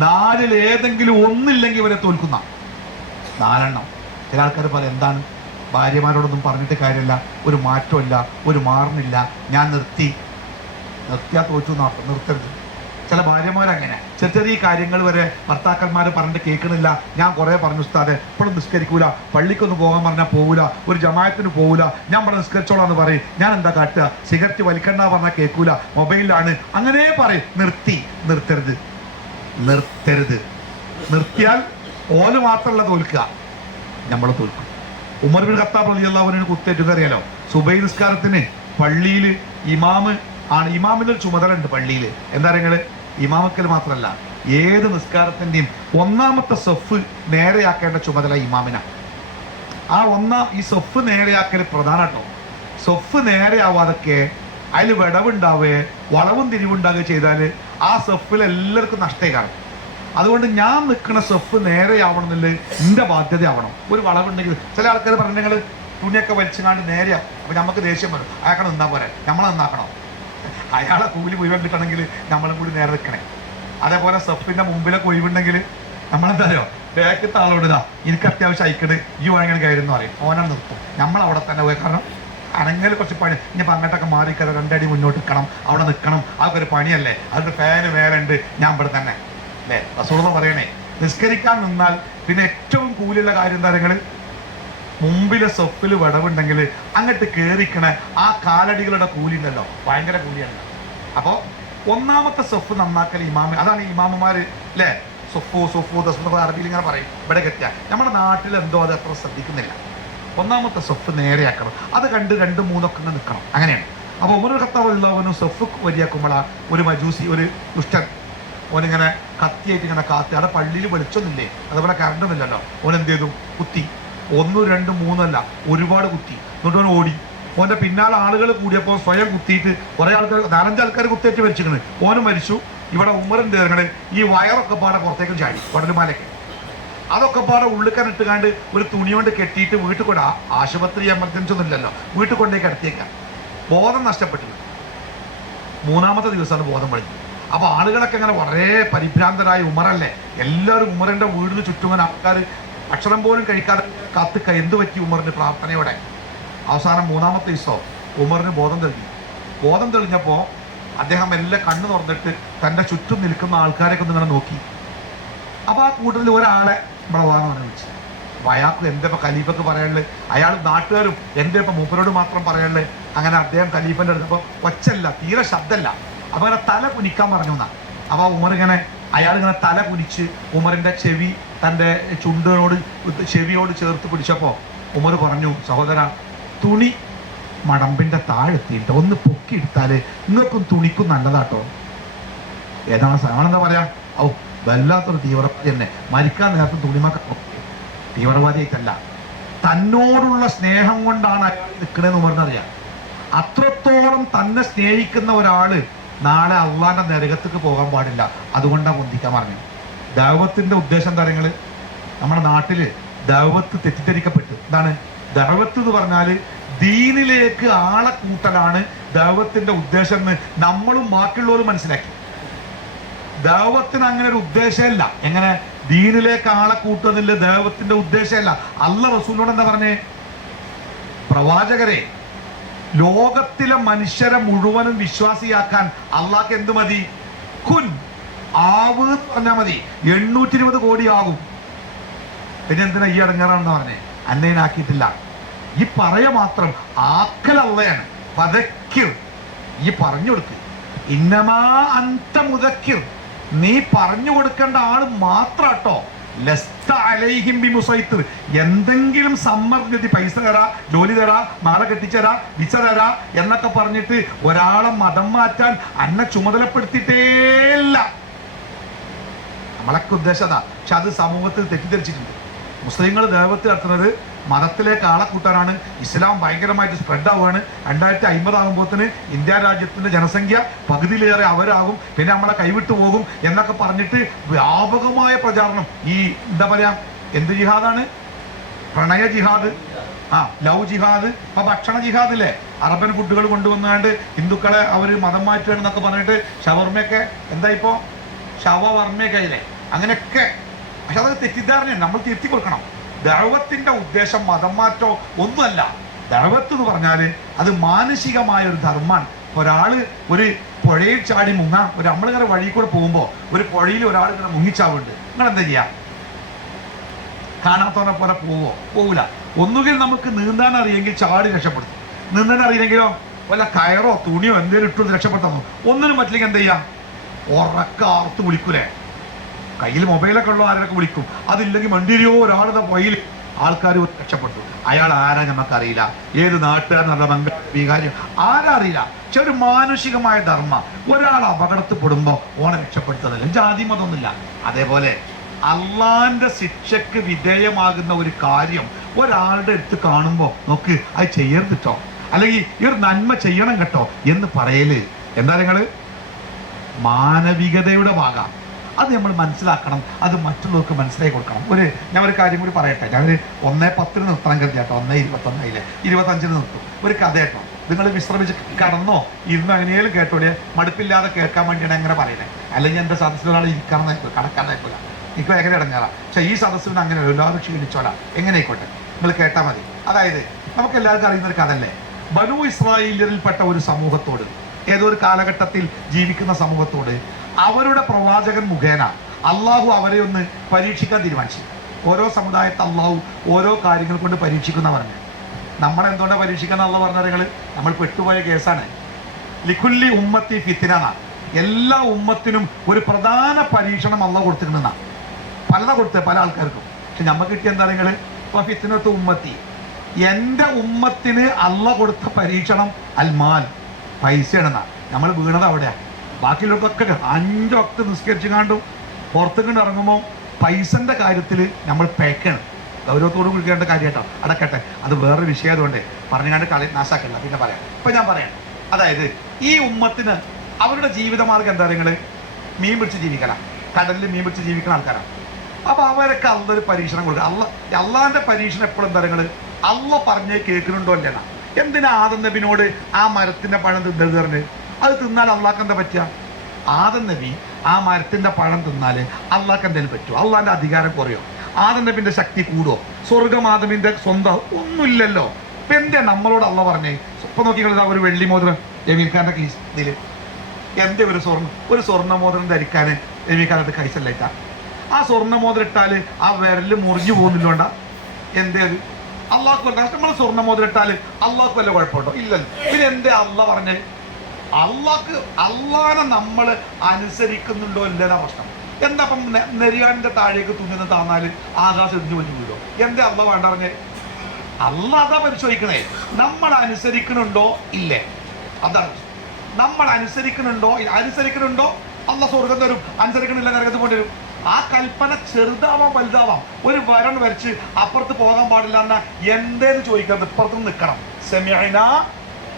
4-ൽ ഏതെങ്കിലും ഒന്നില്ലെങ്കിൽ ഇവരെ തോൽക്കുന്ന 4 എണ്ണം. ചില ആൾക്കാർ പറയാം, എന്താണ് ഭാര്യമാരോടൊന്നും പറഞ്ഞിട്ട് കാര്യമില്ല, ഒരു മാറ്റമില്ല, ഒരു മാറുന്നില്ല, ഞാൻ നിർത്തിയാൽ തോറ്റു നിർത്തരുത്. ചില ഭാര്യമാരങ്ങനെ ചെറിയ ചെറിയ കാര്യങ്ങൾ വരെ ഭർത്താക്കന്മാർ പറഞ്ഞിട്ട് കേൾക്കണില്ല. ഞാൻ കുറേ പറഞ്ഞു ഉസ്താദെ, ഇപ്പോഴും നിസ്കരിക്കൂല, പള്ളിക്കൊന്ന് പോകാൻ പറഞ്ഞാൽ പോകൂല, ഒരു ജമാഅത്തിന് പോകൂല, ഞാൻ ഇവിടെ നിസ്കരിച്ചോളാന്ന് പറയും. ഞാൻ എന്താ കാട്ടുക? സിഗരറ്റ് വലിക്കണ്ട പറഞ്ഞാൽ കേൾക്കൂല, മൊബൈലിലാണ്, അങ്ങനെ പറയും. നിർത്തരുത്. നിർത്തിയാൽ ഓല് മാത്രമല്ല തോൽക്കുക, നമ്മൾ തോൽക്കും. ഉമർ ബിൻ ഖത്താബ് റളിയല്ലാഹു അൻഹു കുത്തേറ്റു അറിയാലോ. സുബൈ നിസ്കാരത്തിന് പള്ളിയിൽ ഇമാമിന്റെ ഒരു ചുമതല ഉണ്ട് പള്ളിയിൽ. എന്താ നിങ്ങള് ഇമാമക്കൽ മാത്രമല്ല, ഏത് നിസ്കാരത്തിന്റെയും ഒന്നാമത്തെ സഫ് നേരെയാക്കേണ്ട ചുമതല ഇമാമിന. ഈ സഫ് നേരെയാക്കൽ പ്രധാനട്ടോ. സഫ് നേരെയാവാതൊക്കെ അതിൽ വിടവുണ്ടാവേ വളവും തിരിവുണ്ടാവുകയോ ചെയ്താൽ ആ സഫിൽ എല്ലാവർക്കും നഷ്ടേ കാണും. അതുകൊണ്ട് ഞാൻ നിൽക്കുന്ന സഫ് നേരെയാവണമെന്നില്ല, എൻ്റെ ബാധ്യത ആവണം. ഒരു വളവുണ്ടെങ്കിൽ ചില ആൾക്കാർ പറഞ്ഞ നിങ്ങൾ തുണിയൊക്കെ വലിച്ചുകാണ്ട് നേരെയാവും. അപ്പൊ നമുക്ക് ദേഷ്യം വരും, അയാൾക്ക് നിന്നാ പോരെ, നമ്മളെ നന്നാക്കണം. അയാളെ കൂലി മുഴുവൻ കിട്ടണമെങ്കിൽ നമ്മളും കൂടി നേരെ നിൽക്കണേ. അതേപോലെ സഫിന്റെ മുമ്പിലൊക്കെ ഒഴിവുണ്ടെങ്കിൽ നമ്മളെന്താ അറിയോ, ബാക്കത്തെ ആളോടിതാ എനിക്ക് അത്യാവശ്യം അയക്കട് ഈ വാങ്ങാൻ കയറുന്നു പറയും, ഓനാണ് നിർത്തും. നമ്മൾ അവിടെ തന്നെ പോയി. കാരണം അനങ്ങൽ കുറച്ച് പണി. ഇനിയിപ്പോൾ അങ്ങോട്ടൊക്കെ മാറിക്കത് 2 അടി മുന്നോട്ട് നിൽക്കണം, അവിടെ നിൽക്കണം, അതൊക്കെ ഒരു പണിയല്ലേ. അതിൻ്റെ ഫാന് വേറെ ഉണ്ട്, ഞാൻ ഇവിടെ തന്നെ അല്ലേ. റസൂലുള്ളാഹി പറയണേ, നിസ്കരിക്കാൻ നിന്നാൽ പിന്നെ ഏറ്റവും കൂലിയുള്ള കാര്യം എന്താ? നിങ്ങൾ മുമ്പിലെ സൊഫിൽ വിടവുണ്ടെങ്കിൽ അങ്ങോട്ട് കയറിക്കണ ആ കാലടികളുടെ കൂലി ഉണ്ടല്ലോ, ഭയങ്കര കൂലിയാണ്. അപ്പോൾ ഒന്നാമത്തെ സൊഫ് നന്നാക്കൽ അതാണ് ഇമാമുമാർ അല്ലേ. സൊഫു ദസ്മ അറബിയിൽ ഇങ്ങനെ പറയും. ഇവിടെ എത്തിയാൽ നമ്മുടെ നാട്ടിൽ എന്തോ അത് അത്ര ശ്രദ്ധിക്കുന്നില്ല. ഒന്നാമത്തെ സൊഫ് നേരെയാക്കണം, അത് കണ്ട് 2, 3 ഒക്കെ നിൽക്കണം, അങ്ങനെയാണ്. അപ്പോൾ ഉമർ ഖത്താബ് റളിയല്ലാഹു സൊഫ് വരിയാക്കുമ്പോഴാ ഒരു മജൂസി, ഒരു ദുഷ്ടൻ, ഓനിങ്ങനെ കത്തിയായിട്ട് ഇങ്ങനെ കാത്തി. അവിടെ പള്ളിയിൽ വെളിച്ചൊന്നുമില്ലേ, അതുപോലെ കറണ്ടൊന്നുമില്ലല്ലോ. ഓൻ എന്ത് ചെയ്തു? കുത്തി. 1, 2, 3 അല്ല, ഒരുപാട് കുത്തി. എന്നിട്ട് ഓൻ ഓടി. ഓൻ്റെ പിന്നാലെ ആളുകൾ കൂടിയപ്പോൾ സ്വയം കുത്തിയിട്ട് കുറേ ആൾക്കാർ, 4-5 ആൾക്കാർ കുത്തിയേറ്റ് മരിച്ചിരിക്കണ്. ഓനും മരിച്ചു. ഇവിടെ ഉമ്മറിൻ്റെ ഈ വയറൊക്കെ പാടെ പുറത്തേക്കും ചാടി, കൊടലുമാലയ്ക്ക്. അതൊക്കെ പാടെ ഉള്ളിക്കനിട്ടുകാണ്ട് ഒരു തുണി കൊണ്ട് കെട്ടിയിട്ട് വീട്ടിൽ കൊണ്ട്, ആശുപത്രി എമർജൻസി ഒന്നും ഇല്ലല്ലോ, വീട്ടിൽ കൊണ്ടേ കിടത്തിയേക്കാം. ബോധം നഷ്ടപ്പെട്ടു. 3-ാമത്തെ ദിവസമാണ് ബോധം പഴിഞ്ഞു. അപ്പോൾ ആളുകളൊക്കെ ഇങ്ങനെ വളരെ പരിഭ്രാന്തരായ, ഉമറല്ലേ, എല്ലാവരും ഉമറിൻ്റെ വീടിന് ചുറ്റും ആൾക്കാർ ഭക്ഷണം പോലും കഴിക്കാതെ കാത്തുക്ക. എന്ത് പറ്റി ഉമറിന്? പ്രാർത്ഥനയോടെ. അവസാനം 3-ാമത്തെ ദിവസം ഉമറിന് ബോധം തെളിഞ്ഞപ്പോൾ അദ്ദേഹം എല്ലാം കണ്ണു തുറന്നിട്ട് തൻ്റെ ചുറ്റും നിൽക്കുന്ന ആൾക്കാരെയൊക്കെ ഇങ്ങനെ നോക്കി. അപ്പോൾ ആ കൂട്ടത്തിൽ ഒരാളെ ഇവിടെ വാങ്ങാൻ വിളിച്ചു. അപ്പോൾ അയാൾക്ക് എൻ്റെ ഇപ്പം ഖലീഫക്ക് പറയാനുള്ളത്, അയാൾ നാട്ടുകാരും എൻ്റെ ഇപ്പം മൂപ്പരോട് മാത്രം പറയാനുള്ളത്. അങ്ങനെ അദ്ദേഹം ഖലീഫൻ്റെ അടുത്തപ്പോൾ ഒച്ചല്ല, തീരെ ശബ്ദമല്ല. അപ്പോൾ അങ്ങനെ തല കുനിക്കാൻ പറഞ്ഞു എന്നാ. അപ്പോൾ ഉമറിങ്ങനെ അയാളിങ്ങനെ തല കുനിച്ച് ഉമറിൻ്റെ ചെവി തൻ്റെ ചെവിയോട് ചേർത്ത് പിടിച്ചപ്പോൾ ഉമർ പറഞ്ഞു, സഹോദര, തുണി മടമ്പിൻ്റെ താഴെത്തിയിട്ട് ഒന്ന് പൊക്കിയെടുത്താൽ നിങ്ങൾക്കും തുണിക്കും നല്ലതാട്ടോ. ഏതാണ് സാധനം? പറയാ, വല്ലാത്തൊരു തീവ്രവാദി തന്നെ. മരിക്കാൻ നേരത്തെ തുണിമക്ക തീവ്രവാദിയായിട്ടല്ല, തന്നോടുള്ള സ്നേഹം കൊണ്ടാണ് അയാൾ നിൽക്കണേന്ന് ഉമറിനറിയാം. അത്രത്തോളം തന്നെ സ്നേഹിക്കുന്ന ഒരാള് നാളെ അള്ളാന്റെ നരകത്തേക്ക് പോകാൻ പാടില്ല. അതുകൊണ്ടാണ് പൊന്തിക്കാൻ പറഞ്ഞു. ദഅവത്തിന്റെ ഉദ്ദേശം എന്താ? നിങ്ങൾ നമ്മുടെ നാട്ടില് ദഅവത്ത് തെറ്റിദ്ധരിക്കപ്പെട്ടു. എന്താണ് ദഅവത്ത് എന്ന് പറഞ്ഞാൽ? ദീനിലേക്ക് ആളെ കൂട്ടലാണ് ദഅവത്തിന്റെ ഉദ്ദേശം എന്ന് നമ്മളും ബാക്കിയുള്ളവരും മനസ്സിലാക്കി. ദഅവത്തിന് അങ്ങനെ ഒരു ഉദ്ദേശമല്ല. എങ്ങനെ ദീനിലേക്ക് ആളെ കൂട്ടുന്നില്ല, ദഅവത്തിന്റെ ഉദ്ദേശമല്ല. അല്ലാഹു റസൂലിനോട് എന്താ പറഞ്ഞേ? പ്രവാചകരെ, ലോകത്തിലെ മനുഷ്യരെ മുഴുവനും വിശ്വാസിയാക്കാൻ അള്ളാഹ്ക്ക് എന്ത് മതി? കുൻ, ആവ് പറഞ്ഞാൽ മതി. 820 കോടി ആകും. പിന്നെ എന്തിനാ ഈ അടങ്ങാറാണെന്ന് പറഞ്ഞേ? അന്നേനാക്കിയിട്ടില്ല. ഈ പറയ മാത്രം ആക്കൽ അള്ളയാണ്. ഫദക്കിർ, ഈ പറഞ്ഞു കൊടുക്ക്. ഇന്നമാ അന്ത മുദക്കിർ, നീ പറഞ്ഞു കൊടുക്കേണ്ട ആള് മാത്രാട്ടോ. ലസ്ത അലൈഹിം ബിമുസൈത്തിർ, എന്തെങ്കിലും സമ്മർദ്ദത്തി പൈസ തരാ, ജോലി തരാ, നാളെ കെട്ടിച്ചരാ, വിസ തരാ എന്നൊക്കെ പറഞ്ഞിട്ട് ഒരാളെ മതം മാറ്റാൻ അന്നെ ചുമതലപ്പെടുത്തിയിട്ടേയില്ല. നമ്മളൊക്കെ ഉദ്ദേശതാ. പക്ഷെ അത് സമൂഹത്തിൽ തെറ്റിദ്ധരിച്ചിട്ടുണ്ട്. മുസ്ലിങ്ങൾ ദൈവത്തിൽ നടത്തുന്നത് മതത്തിലേക്ക് ആളെ കൂട്ടാനാണ്. ഇസ്ലാം ഭയങ്കരമായിട്ട് സ്പ്രെഡ് ആവുകയാണ്. 2050 ആകുമ്പോഴത്തിന് ഇന്ത്യ രാജ്യത്തിന്റെ ജനസംഖ്യ പകുതിയിലേറെ അവരാകും, പിന്നെ നമ്മളെ കൈവിട്ടു പോകും എന്നൊക്കെ പറഞ്ഞിട്ട് വ്യാപകമായ പ്രചാരണം. ഈ എന്താ പറയാ, എന്ത് ജിഹാദാണ്? പ്രണയ ജിഹാദ്, ലവ് ജിഹാദ്, അപ്പൊ ഭക്ഷണ ജിഹാദില്ലേ? അറബൻ ഫുഡുകൾ കൊണ്ടുവന്നാണ്ട് ഹിന്ദുക്കളെ അവർ മതം മാറ്റുകയാണെന്നൊക്കെ പറഞ്ഞിട്ട് ഷവർമ്മയൊക്കെ എന്താ ഇപ്പോ ഷവർമ്മയൊക്കെ ഇല്ലേ, അങ്ങനെയൊക്കെ. പക്ഷെ അതൊക്കെ തെറ്റിദ്ധാരണയാണ്, നമ്മൾ തിരുത്തി കൊടുക്കണം. ദഅവത്തിന്റെ ഉദ്ദേശം മതം മാറ്റോ ഒന്നുമല്ല. ദഅവത്ത് എന്ന് പറഞ്ഞാൽ അത് മാനുഷികമായ ഒരു ധർമ്മമാണ്. ഒരാള് ഒരു പുഴയിൽ ചാടി മുങ്ങാം, നമ്മളിങ്ങനെ വഴി കൂടെ പോകുമ്പോൾ ഒരു പുഴയിൽ ഒരാൾ ഇങ്ങനെ മുങ്ങിച്ചാവുണ്ട്, നിങ്ങൾ എന്താ ചെയ്യാ? കാണാത്തവനെ പോലെ പോവില്ല. ഒന്നുകിൽ നമുക്ക് നീന്താൻ അറിയെങ്കിൽ ചാടി രക്ഷപ്പെടുത്തും, നീന്താൻ അറിയില്ലെങ്കിലോ വല്ല കയറോ തുണിയോ എന്തെങ്കിലും ഇട്ടു രക്ഷപ്പെടുത്താമോ? ഒന്നിനും പറ്റില്ലെങ്കിൽ എന്താ ചെയ്യാം? ഉറക്കാർത്ത് വിളിക്കൂലേ? കയ്യിൽ മൊബൈലൊക്കെ ഉള്ളോ ആരൊക്കെ വിളിക്കും. അതില്ലെങ്കിൽ മണ്ടിരിയോ ഒരാളുടെ പുഴയിൽ ആൾക്കാർ രക്ഷപ്പെട്ടു. അയാൾ ആരാ നമുക്കറിയില്ല, ഏത് നാട്ടുകാരെന്നുള്ള ബംഗാൾ ബീഹാരി ആരാ അറിയില്ല. പക്ഷെ ഒരു മാനുഷികമായ ധർമ്മ, ഒരാൾ അപകടത്തിൽപ്പെടുമ്പോൾ ഓനെ രക്ഷപ്പെടുത്തുന്നില്ല, ജാതി മതമൊന്നുമില്ല. അതേപോലെ അള്ളാന്റെ ശിക്ഷക്ക് വിധേയമാകുന്ന ഒരു കാര്യം ഒരാളുടെ അടുത്ത് കാണുമ്പോൾ നോക്ക് അത് ചെയ്യരുത് കേട്ടോ, അല്ലെങ്കിൽ ഈ ഒരു നന്മ ചെയ്യണം കേട്ടോ എന്ന് പറയല് എന്താ നിങ്ങള് മാനവികതയുടെ ഭാഗം. അത് നമ്മൾ മനസ്സിലാക്കണം, അത് മറ്റുള്ളവർക്ക് മനസ്സിലാക്കി കൊടുക്കണം. ഞാൻ ഒരു കാര്യം കൂടി പറയട്ടെ. ഞാൻ 1:10 നിർത്തണം കരുതിയാട്ടോ, 1:21 25 നിർത്തും. ഒരു കഥ കേട്ടോ, നിങ്ങൾ വിശ്രമിച്ച് കടന്നോ ഇരുന്നോ എങ്ങനെയും കേട്ടോടെ, മടുപ്പില്ലാതെ കേൾക്കാൻ വേണ്ടിയാണ് എങ്ങനെ പറയുന്നത്. അല്ലെങ്കിൽ എൻ്റെ സദസ്സിലൊരാൾ ഇരിക്കണം കടക്കാൻ നയിക്കില്ല, എനിക്ക് ഭയങ്കര ഇടങ്ങാറാ. പക്ഷെ ഈ സദസ്സിന് അങ്ങനെ എല്ലാവരും ക്ഷീണിച്ചോല, എങ്ങനെ ആയിക്കോട്ടെ നിങ്ങൾ കേട്ടാൽ മതി. അതായത് നമുക്ക് എല്ലാവർക്കും അറിയുന്ന ഒരു കഥ അല്ലേ, ബനൂ ഇസ്രായേലിൽപ്പെട്ട ഒരു സമൂഹത്തോട്, ഏതോ ഒരു കാലഘട്ടത്തിൽ ജീവിക്കുന്ന സമൂഹത്തോട് അവരുടെ പ്രവാചകൻ മുഖേന അള്ളാഹു അവരെ ഒന്ന് പരീക്ഷിക്കാൻ തീരുമാനിച്ചു. ഓരോ സമുദായത്തെ അള്ളാഹു ഓരോ കാര്യങ്ങൾ കൊണ്ട് പരീക്ഷിക്കുന്ന പറഞ്ഞു. നമ്മളെന്തുകൊണ്ടാണ് പരീക്ഷിക്കാൻ അള്ളാഹ് പറഞ്ഞാൽ നമ്മൾ പെട്ടുപോയ കേസാണ്. ലിഖുല്ലി ഉമ്മത്തി ഫിത്ന, എല്ലാ ഉമ്മത്തിനും ഒരു പ്രധാന പരീക്ഷണം അള്ളാഹ് കൊടുത്തിട്ടുണ്ടെന്നാണ്. പലത കൊടുത്തത് പല ആൾക്കാർക്കും. പക്ഷെ നമുക്ക് കിട്ടിയ എന്താ നിങ്ങൾ ഫിത്നത്ത് ഉമ്മത്തി, എൻ്റെ ഉമ്മത്തിന് അള്ളാഹ് കൊടുത്ത പരീക്ഷണം അൽമാൽ, പൈസയാണെന്നാ. നമ്മൾ വീണത് അവിടെയാണ്. ബാക്കിയുള്ളവർക്കൊക്കെ 5 വക്ത് നിസ്കരിച്ചു കാണ്ടും പുറത്തുകൊണ്ട് ഇറങ്ങുമ്പോൾ പൈസന്റെ കാര്യത്തിൽ നമ്മൾ പേക്കാണ്. ഗൗരവത്തോട് കുടിക്കേണ്ട കാര്യമായിട്ടോ, അടക്കട്ടെ, അത് വേറൊരു വിഷയമായതുകൊണ്ട് പറഞ്ഞുകൊണ്ട് കളി നാശാക്കണ്ട, പിന്നെ പറയാം. ഇപ്പം ഞാൻ പറയാം, അതായത് ഈ ഉമ്മത്തിന് അവരുടെ ജീവിതമാർഗം എന്താ, നിങ്ങൾ മീൻ പിടിച്ച് ജീവിക്കണം, കടലിൽ മീൻ പിടിച്ച് ജീവിക്കുന്ന ആൾക്കാരാണ്. അപ്പോൾ അവരൊക്കെ അള്ളൊരു പരീക്ഷണം കൊടുക്കുക. അള്ളാന്റെ പരീക്ഷണം എപ്പോഴും എന്താ, നിങ്ങൾ അള്ള പറഞ്ഞ് കേൾക്കുന്നുണ്ടോ അല്ലേന്നാ. എന്തിനാ ആദം നബിനോട് ആ മരത്തിന്റെ പഴം തിന്നരുത് പറഞ്ഞ്? അത് തിന്നാൽ അള്ളാഹ്ക്ക് എന്താ പറ്റുക? ആദം നബി ആ മരത്തിന്റെ പഴം തിന്നാൽ അള്ളാഹ്ക്ക് എന്തെങ്കിലും പറ്റുമോ? അള്ളാഹിന്റെ അധികാരം കുറയോ? ആദം നബിന്റെ ശക്തി കൂടുമോ? സ്വർഗം ആദമിന്റെ സ്വന്തം ഒന്നുമില്ലല്ലോ. ഇപ്പൊ എന്താ നമ്മളോട് അള്ള പറഞ്ഞേ? ഇപ്പൊ നോക്കിക്കളാ, ഒരു വെള്ളി മോതിരം എമീർഖാന്റെ ഇതിൽ എന്തേ ഒരു സ്വർണ്ണ മോതിരം ധരിക്കാൻ എമീർഖാനത്ത് കൈസല്ലായിട്ടാ. ആ സ്വർണ്ണ മോതിരം ഇട്ടാല് ആ വിരല് മുറിഞ്ഞു പോകുന്നില്ലോണ്ടാ? എന്തേ അത് അള്ളാഹ്ക്ക് നമ്മൾ സ്വർണ്ണ മോതിരം ഇട്ടാല് അള്ളാഹ്ക്ക് വല്ല കുഴപ്പമുണ്ടോ? ഇല്ലല്ലോ. പിന്നെ എന്തേ അള്ള പറഞ്ഞേ? അള്ളാനെ നമ്മൾ അനുസരിക്കുന്നുണ്ടോ ഇല്ലെന്നാ പ്രശ്നം. എന്താ അപ്പം നെരിയാണിന്റെ താഴേക്ക് തുന്നുന്ന താന്നാല് ആകാശം ഇടിഞ്ഞു വലിഞ്ഞു വീഴോ? എന്താ അള്ള വേണ്ട പറഞ്ഞേ? അള്ള അതാ പരിശോധിക്കണേ, നമ്മൾ അനുസരിക്കണുണ്ടോ ഇല്ലേ? അതാണ് നമ്മൾ അനുസരിക്കണുണ്ടോ അള്ള സ്വർഗം തരും, അനുസരിക്കണില്ല നരകത്ത് കൊണ്ടുവരും. ആ കൽപ്പന ചെറുതാവാം വലുതാവാം. ഒരു വരൺ വരച്ച് അപ്പുറത്ത് പോകാൻ പാടില്ല എന്നാ എന്തേന്ന് ചോദിക്കുന്നത്, ഇപ്പുറത്ത് നിൽക്കണം. സെമിഅന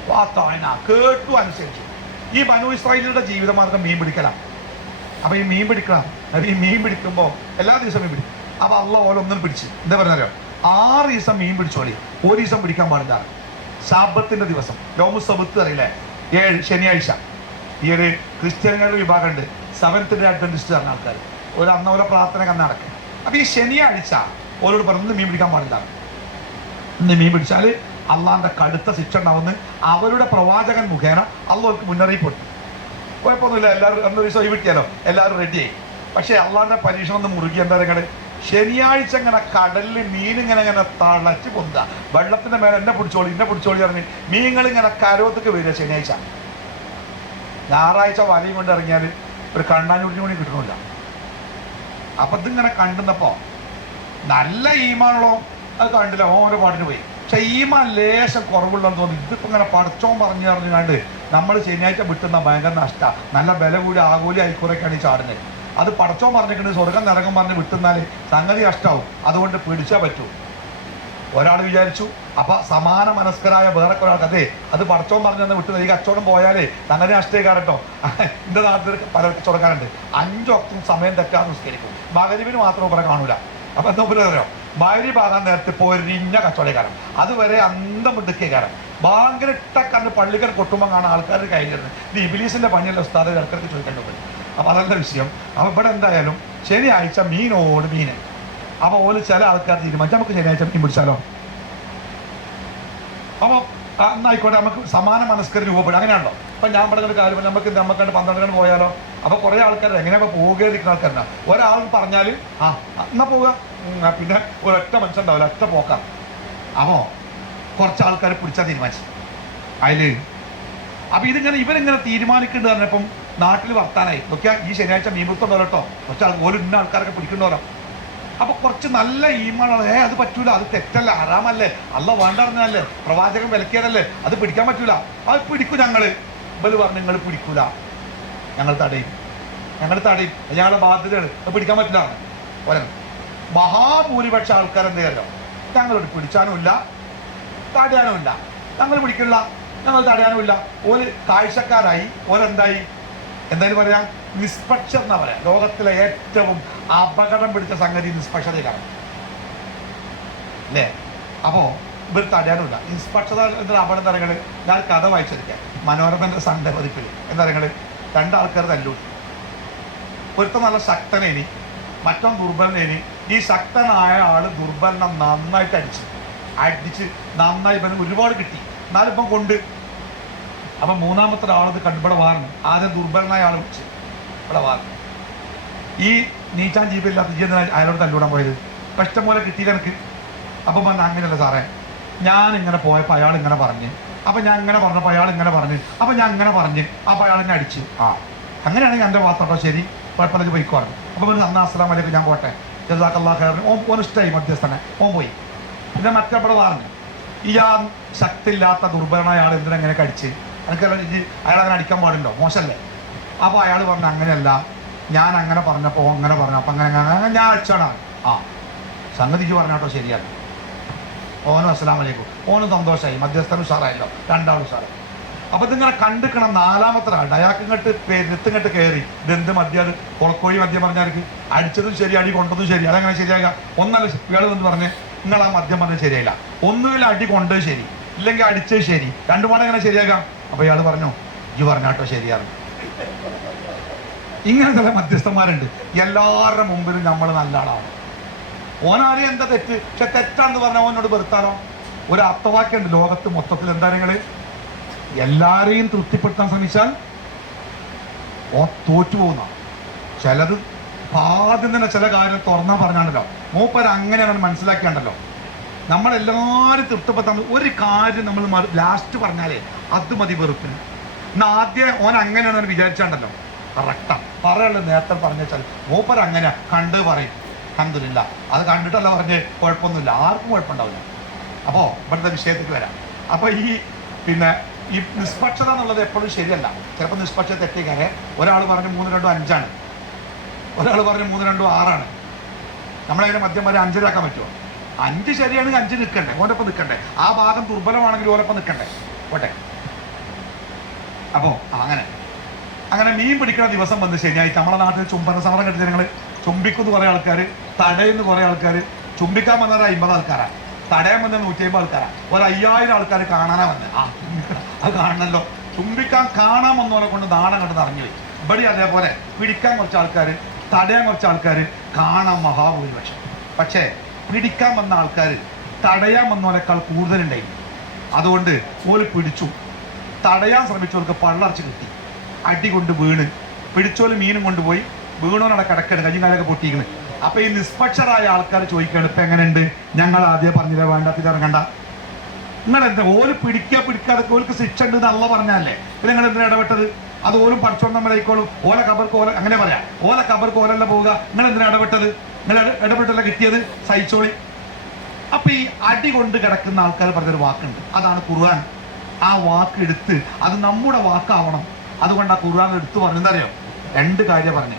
വാതഅന, കേട്ടു അനുസരിച്ചു. ഈ ബനൂ ഇസ്രായേലിയുടെ ജീവിതമാർഗം മീൻ പിടിക്കലാണ്. അപ്പൊ ഈ മീൻ പിടിക്കണം, ഈ മീൻ പിടിക്കുമ്പോൾ എല്ലാ ദിവസവും മീൻ പിടിക്കും. അപ്പൊ അള്ളാഹ് ഓരോന്നും പിടിച്ച് എന്താ പറഞ്ഞാലോ, 6 ദിവസം മീൻ പിടിച്ചോളി, ഒരു ദിവസം പിടിക്കാൻ പാടില്ല. ശാബത്തിന്റെ ദിവസം, യോമു സബത്ത് അറിയില്ലേ, 7 ശനിയാഴ്ച. ഈ ഒരു ക്രിസ്ത്യാനികളുടെ വിഭാഗമുണ്ട്, 7th ഡേ അഡ്വന്റിസ്റ്റ് പറഞ്ഞ ആൾക്കാർ, ഒരു അന്നോലെ പ്രാർത്ഥന കന്ന് നടക്കുക. അപ്പൊ ഈ ശനിയാഴ്ച ഓരോട് പറഞ്ഞു മീൻ പിടിക്കാൻ പാടില്ല. ഇന്ന് മീൻ പിടിച്ചാൽ അള്ളാന്റെ കടുത്ത ശിക്ഷ ഉണ്ടാവുന്ന അവരുടെ പ്രവാചകൻ മുഖേന അള്ളാഹ്ക്ക് മുന്നറിയിപ്പ് കൊടുത്തു. കുഴപ്പമൊന്നുമില്ല, എല്ലാവരും അന്ന് ദിവസം ഈ വിട്ടിയാലോ, എല്ലാവരും റെഡിയായി. പക്ഷേ അള്ളാന്റെ പരീക്ഷണം ഒന്ന് മുറുകി. എന്താ നിങ്ങൾ ശനിയാഴ്ച ഇങ്ങനെ കടലിൽ മീനിങ്ങനെ തളച്ച് പൊന്തുക, വെള്ളത്തിന്റെ മേലെ എന്നെ പിടിച്ചോളി പറഞ്ഞ് മീനുകളിങ്ങനെ കരോത്തൊക്കെ വരിക ശനിയാഴ്ച. ഞായറാഴ്ച വലയും കൊണ്ട് ഇറങ്ങിയാൽ ഒരു കണ്ണാഞ്ഞൂടിന് മണി കിട്ടണില്ല. അപ്പൊ ഇതിങ്ങനെ കണ്ടുന്നപ്പോ നല്ല ഈമാണല്ലോ, അത് കണ്ടില്ല, ഓരോ പാട്ടിന് പോയി. പക്ഷെ ഈമാൻ ലേശം കുറവുള്ളതെന്ന് തോന്നി. ഇതിപ്പോ ഇങ്ങനെ പഠിച്ചോൻ പറഞ്ഞു കണ്ട് നമ്മൾ ശനിയാഴ്ച വിട്ടുന്ന ഭയങ്കര നഷ്ട, നല്ല വില കൂടി ആകൂലി ആയിക്കൂറൊക്കെയാണ് ഈ ചാടുന്നത്. അത് പഠിച്ചോൻ പറഞ്ഞിട്ടുണ്ട് സ്വർഗം നരകം പറഞ്ഞ് വിട്ടുന്നാൽ സംഗതി നഷ്ടാവും, അതുകൊണ്ട് പിടിച്ചാൽ പറ്റൂ. ഒരാൾ വിചാരിച്ചു. അപ്പൊ സമാന മനസ്കരായ വേറെ ഒരാൾക്ക് അതെ അത് പഠിച്ചോൻ പറഞ്ഞെന്ന് വിട്ടുന്നത്, ഈ കച്ചവടം പോയാലേ സംഗതി നഷ്ടേക്കാരട്ടോ. എന്റെ നാട്ടിൽ പല കച്ചവടക്കാരുണ്ട്, 5 വക്തും സമയം തെറ്റാൻ നിസ്കരിക്കും, മഗ്‌രിബിന് മാത്രം ഇവിടെ കാണൂല. അപ്പൊ എന്താ പറയാ, മഗ്‌രിബ് ആകാൻ നേരത്തെ പൊരിഞ്ഞ കച്ചവടക്കാരൻ, അതുവരെ അന്തം വിടുക്കേക്കാരൻ. ഭയങ്കര ഇട്ടക്കന്ന് പള്ളിക്കൽ കൊട്ടുമ്പോൾ കാണാൻ ആൾക്കാർ കഴിഞ്ഞിരുന്നത്. ഇത് ഇബിലീസിന്റെ പണിയല്ല ഉസ്താദ്, ഇടയ്ക്കിടയ്ക്ക് ചോദിക്കേണ്ടി വരും. അപ്പൊ അതല്ല വിഷയം. അപ്പൊ ഇവിടെ എന്തായാലും ശനിയാഴ്ച മീനോട് മീന് അപ്പോൾ ഓല് ചില ആൾക്കാർ തീരുമാനിച്ചു നമുക്ക് ശനിയാഴ്ച മീൻ പിടിച്ചാലോ. അപ്പോൾ എന്നായിക്കോട്ടെ, നമുക്ക് സമാന മനസ്കര രൂപപ്പെടും. അങ്ങനെയാണല്ലോ. അപ്പം ഞാൻ പറഞ്ഞ ഒരു കാര്യം, നമുക്ക് 12 പോയാലോ. അപ്പോൾ കുറേ ആൾക്കാർ എങ്ങനെയൊക്കെ പോകുകയിരിക്കുന്ന ആൾക്കാരുണ്ടാ. ഒരാൾ പറഞ്ഞാൽ എന്നാ പോവുക, പിന്നെ ഒരൊറ്റ മനുഷ്യൻ ഉണ്ടാവില്ല, ഒറ്റ പോക്കാം. അപ്പോൾ കുറച്ച് ആൾക്കാർ പിടിച്ചാൽ തീരുമാനിച്ചു അതിൽ. അപ്പോൾ ഇവരിങ്ങനെ തീരുമാനിക്കേണ്ടത് പറഞ്ഞപ്പം നാട്ടിൽ വർത്താനായി നോക്കിയാൽ ഈ ശനിയാഴ്ച മീൻപിടുത്തം കേട്ടോ, കുറച്ച് ഓരോ ഇന്ന ആൾക്കാരൊക്കെ പിടിക്കണ്ടോരോ. അപ്പൊ കുറച്ച് നല്ല ഈമാനാണ്, അത് പറ്റൂല, അത് തെറ്റല്ല, ഹറാമല്ലേ, അല്ല വേണ്ടറിഞ്ഞല്ലേ, പ്രവാചകൻ വിലക്കിയതല്ലേ, അത് പിടിക്കാൻ പറ്റൂല, അത് പിടിക്കും ഞങ്ങള്. ഇവര് പറഞ്ഞു നിങ്ങൾ പിടിക്കൂല, ഞങ്ങൾ തടയും, ഞങ്ങളുടെ ബാധ്യതയാണ്, അത് പിടിക്കാൻ പറ്റില്ല. മഹാഭൂരിപക്ഷ ആൾക്കാർ എന്ത് ചെയ്യാലോ, ഞങ്ങളോട് പിടിച്ചാനുമില്ല തടയാനുമില്ല, ഞങ്ങൾ പിടിക്കില്ല, ഞങ്ങൾ തടയാനുമില്ല. ഒരു കാഴ്ചക്കാരായി ഓരെന്തായി, എന്തായാലും പറയാം നിഷ്പക്ഷ എന്നാ പറയാം. ലോകത്തിലെ ഏറ്റവും അപകടം പിടിച്ച സംഗതി നിഷ്പക്ഷതയിലാണ് അല്ലേ. അപ്പോൾ ഇവർ തടയാനുമില്ല. നിഷ്പക്ഷത എന്തൊരു അപകടം തരങ്ങൾ. ഞാൻ കഥ വായിച്ചിരിക്കാം മനോരമന്റെ സൺഡേ പതിപ്പിൽ. എന്താ പറയുക, 2 ആൾക്കാർ തല്ലൂട്ടി. ഒരുത്തം നല്ല ശക്തനേനി, മറ്റോ ദുർബലനേനി. ഈ ശക്തനായ ആള് ദുർബലനെ നന്നായിട്ട് അടിച്ച് നന്നായി ഇവന് ഒരുപാട് കിട്ടി, എന്നാലും ഇപ്പം കൊണ്ട്. അപ്പം മൂന്നാമത്തെ ആളത് കണ്ടിവിടെ വാറണം. ആദ്യം ദുർബലനായ ആൾ വിളിച്ച് ഇവിടെ വാറണം. ഈ നീച്ചാൻ ജീപ്പില്ലാത്ത അയാളോട് തല്ലൂടാൻ പോയത് ഇഷ്ടം പോലെ കിട്ടിയില്ല എനിക്ക്. അപ്പം പറഞ്ഞ അങ്ങനെയല്ല സാറേ, ഞാനിങ്ങനെ പോയപ്പോൾ അയാൾ ഇങ്ങനെ പറഞ്ഞ്, അപ്പം ഞാൻ ഇങ്ങനെ പറഞ്ഞപ്പോൾ അയാൾ ഇങ്ങനെ പറഞ്ഞ്, അപ്പം ഞാൻ ഇങ്ങനെ പറഞ്ഞ്, അപ്പം അയാൾ എന്നെ അടിച്ച്. അങ്ങനെയാണെങ്കിൽ എൻ്റെ ഭാഗത്തോട്ടോ ശരി, കുഴപ്പമില്ല പോയിക്കോറു. അപ്പം അന്നാ അസ്സലാമു അലൈക്കും, ഞാൻ പോട്ടെ, ജസാക്കല്ലാഹു ഖൈറൻ. ഓൻ ഇഷ്ടമായി മധ്യസ്ഥനെ, ഓൻ പോയി. പിന്നെ മറ്റവിടെ പറഞ്ഞു, ഈ ശക്തിയില്ലാത്ത ദുർബലനായ ആൾ എന്തിനെങ്ങനെ കടിച്ച്, എനിക്ക് അയാളങ്ങനെ അടിക്കാൻ പാടുണ്ടോ, മോശമല്ലേ. അപ്പോൾ അയാൾ പറഞ്ഞു അങ്ങനെയല്ല, ഞാൻ അങ്ങനെ പറഞ്ഞപ്പോൾ അങ്ങനെ പറഞ്ഞു, അപ്പം അങ്ങനെ ഞാൻ അടിച്ചാണ്. സംഗതിക്ക് പറഞ്ഞാട്ടോ ശരിയാണ്. ഓനും അസ്സലാമു അലൈക്കും, ഓനും സന്തോഷമായി, മധ്യസ്ഥനും ഉഷാറായല്ലോ, 2 ആളും ഉഷാറായി. അപ്പോൾ ഇതിങ്ങനെ കണ്ടിക്കണം. 4-ാമത്തെ ആളുണ്ട്, അയാൾക്ക് ഇങ്ങോട്ട് കയറി. ഇതെന്ത് മദ്യം, കൊളക്കോഴി മദ്യം പറഞ്ഞാർക്ക് അടിച്ചതും ശരി, അടി കൊണ്ടതും ശരി, അതെങ്ങനെ ശരിയാകാം. ഒന്നല്ല ഇയാൾ എന്ന് പറഞ്ഞ് നിങ്ങൾ ആ മദ്യം പറഞ്ഞത് ശരിയായില്ല, ഒന്നുമില്ല അടി കൊണ്ടത് ശരി, ഇല്ലെങ്കിൽ അടിച്ചത് ശരി, 2 പാടെ എങ്ങനെ ശരിയാകാം. അപ്പോൾ ഇയാൾ പറഞ്ഞു ഈ പറഞ്ഞാട്ടോ ശരിയാണ്. ഇങ്ങനെ ചില മധ്യസ്ഥന്മാരുണ്ട്. എല്ലാവരുടെ മുമ്പിലും നമ്മൾ നല്ല ആളാണ്. ഓനാരെയും എന്താ തെറ്റ്, പക്ഷെ തെറ്റാണെന്ന് പറഞ്ഞാൽ ഓനോട് വെറുത്താനോ. ഒരു അർത്ഥവാക്യമുണ്ട് ലോകത്ത് മൊത്തത്തിൽ, എന്താ നിങ്ങൾ എല്ലാരെയും തൃപ്തിപ്പെടുത്താൻ ശ്രമിച്ചാൽ തോറ്റുപോകുന്ന. ചിലത് ആദ്യം തന്നെ ചില കാര്യം തുറന്നാൽ പറഞ്ഞാണല്ലോ, മൂപ്പര് അങ്ങനെയാണ് മനസ്സിലാക്കിയാണ്ടല്ലോ. നമ്മളെല്ലാവരും തൃപ്തിപ്പെടുത്താൻ ഒരു കാര്യം നമ്മൾ ലാസ്റ്റ് പറഞ്ഞാലേ അത് മതി വെറുപ്പിന്. എന്നാൽ ആദ്യം ഓൻ അങ്ങനെയാണെന്ന് വിചാരിച്ചാണ്ടല്ലോ, കറക്റ്റാ പറയുള്ളത്. നേരത്തെ പറഞ്ഞു വെച്ചാൽ മൂപ്പര് അങ്ങനെ കണ്ട് പറയും, അൽഹംദുലില്ലാ, അത് കണ്ടിട്ടല്ല പറഞ്ഞ് കുഴപ്പമൊന്നുമില്ല, ആർക്കും കുഴപ്പമുണ്ടാവില്ല. അപ്പോൾ ഇവിടുത്തെ വിഷയത്തേക്ക് വരാം. അപ്പോൾ ഈ നിഷ്പക്ഷത എന്നുള്ളത് എപ്പോഴും ശരിയല്ല. ചിലപ്പോൾ നിഷ്പക്ഷത തെറ്റിക്കാരെ. ഒരാൾ പറഞ്ഞു 3-2 5 ഒരാൾ പറഞ്ഞു 3-2 6. നമ്മളതിനെ മദ്യം വരെ 5 പറ്റുമോ? 5 ശരിയാണെങ്കിൽ 5 നിൽക്കണ്ടേ, ഓരൊപ്പം നിൽക്കണ്ടേ. ആ ഭാഗം ദുർബലമാണെങ്കിൽ ഓരൊപ്പം നിൽക്കണ്ടേ, പോട്ടെ. അപ്പോൾ അങ്ങനെ മീൻ പിടിക്കുന്ന ദിവസം വന്ന് ശനിയാഴ്ച നമ്മളെ നാട്ടിൽ ചുംബന സമരം കെട്ടി ഞങ്ങൾ ചുംബിക്കുന്നു കുറേ ആൾക്കാർ, തടയുന്നു കുറേ ആൾക്കാർ. ചുംബിക്കാൻ വന്നത് 50 ആൾക്കാരാണ്, തടയാൻ വന്നത് 150 ആൾക്കാരാണ്. 5000 ആൾക്കാർ കാണാനാ വന്നത്. അത് കാണണമല്ലോ. ചുംബിക്കാൻ കാണാൻ വന്നവരെ കൊണ്ട് നാണം കണ്ട് നിറഞ്ഞു പോയി. ഇവിടെ അതേപോലെ പിടിക്കാൻ കുറച്ച് ആൾക്കാർ, തടയാൻ കുറച്ച് ആൾക്കാർ, കാണാൻ മഹാഭൂരിപക്ഷം. പക്ഷേ പിടിക്കാൻ വന്ന ആൾക്കാർ തടയാൻ വന്നവരെക്കാൾ കൂടുതലുണ്ടായി. അതുകൊണ്ട് ഓല് പിടിച്ചു. തടയാൻ ശ്രമിച്ചവർക്ക് പള്ളർച്ച് കിട്ടി, അടി കൊണ്ട് വീണ്. പിടിച്ചോല് മീനും കൊണ്ടുപോയി, വീണോനവിടെ കിടക്കണം, കഞ്ഞിക്കാലൊക്കെ പൊട്ടിയിരിക്കുന്നത്. അപ്പൊ ഈ നിഷ്പക്ഷരായ ആൾക്കാർ ചോദിക്കുകയാണ്, ഇപ്പം എങ്ങനെയുണ്ട്? ഞങ്ങൾ ആദ്യം പറഞ്ഞില്ല വേണ്ടാത്തിട്ട് ഇറങ്ങണ്ട. നിങ്ങൾ എന്താ ഓല് പിടിക്കാതെ ഓർക്ക് ശിക്ഷ ഉണ്ട് എന്നല്ല പറഞ്ഞല്ലേ, പിന്നെ നിങ്ങൾ എന്തിനാ ഇടപെട്ടത്? അത് ഓലും പഠിച്ചോണ്ട് നമ്മളായിക്കോളും. ഓല കബർക്ക് ഓല, അങ്ങനെ പറയാം, ഓല കബർക്ക് ഓലല്ല പോവുക. നിങ്ങൾ എന്തിനാ ഇടപെട്ടത്? നിങ്ങൾ ഇടപെട്ടല്ല കിട്ടിയത്, സഹിച്ചോളി. അപ്പൊ ഈ അടി കൊണ്ട് കിടക്കുന്ന ആൾക്കാർ പറഞ്ഞൊരു വാക്കുണ്ട്, അതാണ് ഖുർആൻ. ആ വാക്ക് എടുത്ത് അത് നമ്മുടെ വാക്കാവണം. അതുകൊണ്ട് ആ ഖുർആൻ എടുത്തു പറഞ്ഞെന്തറിയോ? 2 കാര്യം പറഞ്ഞു.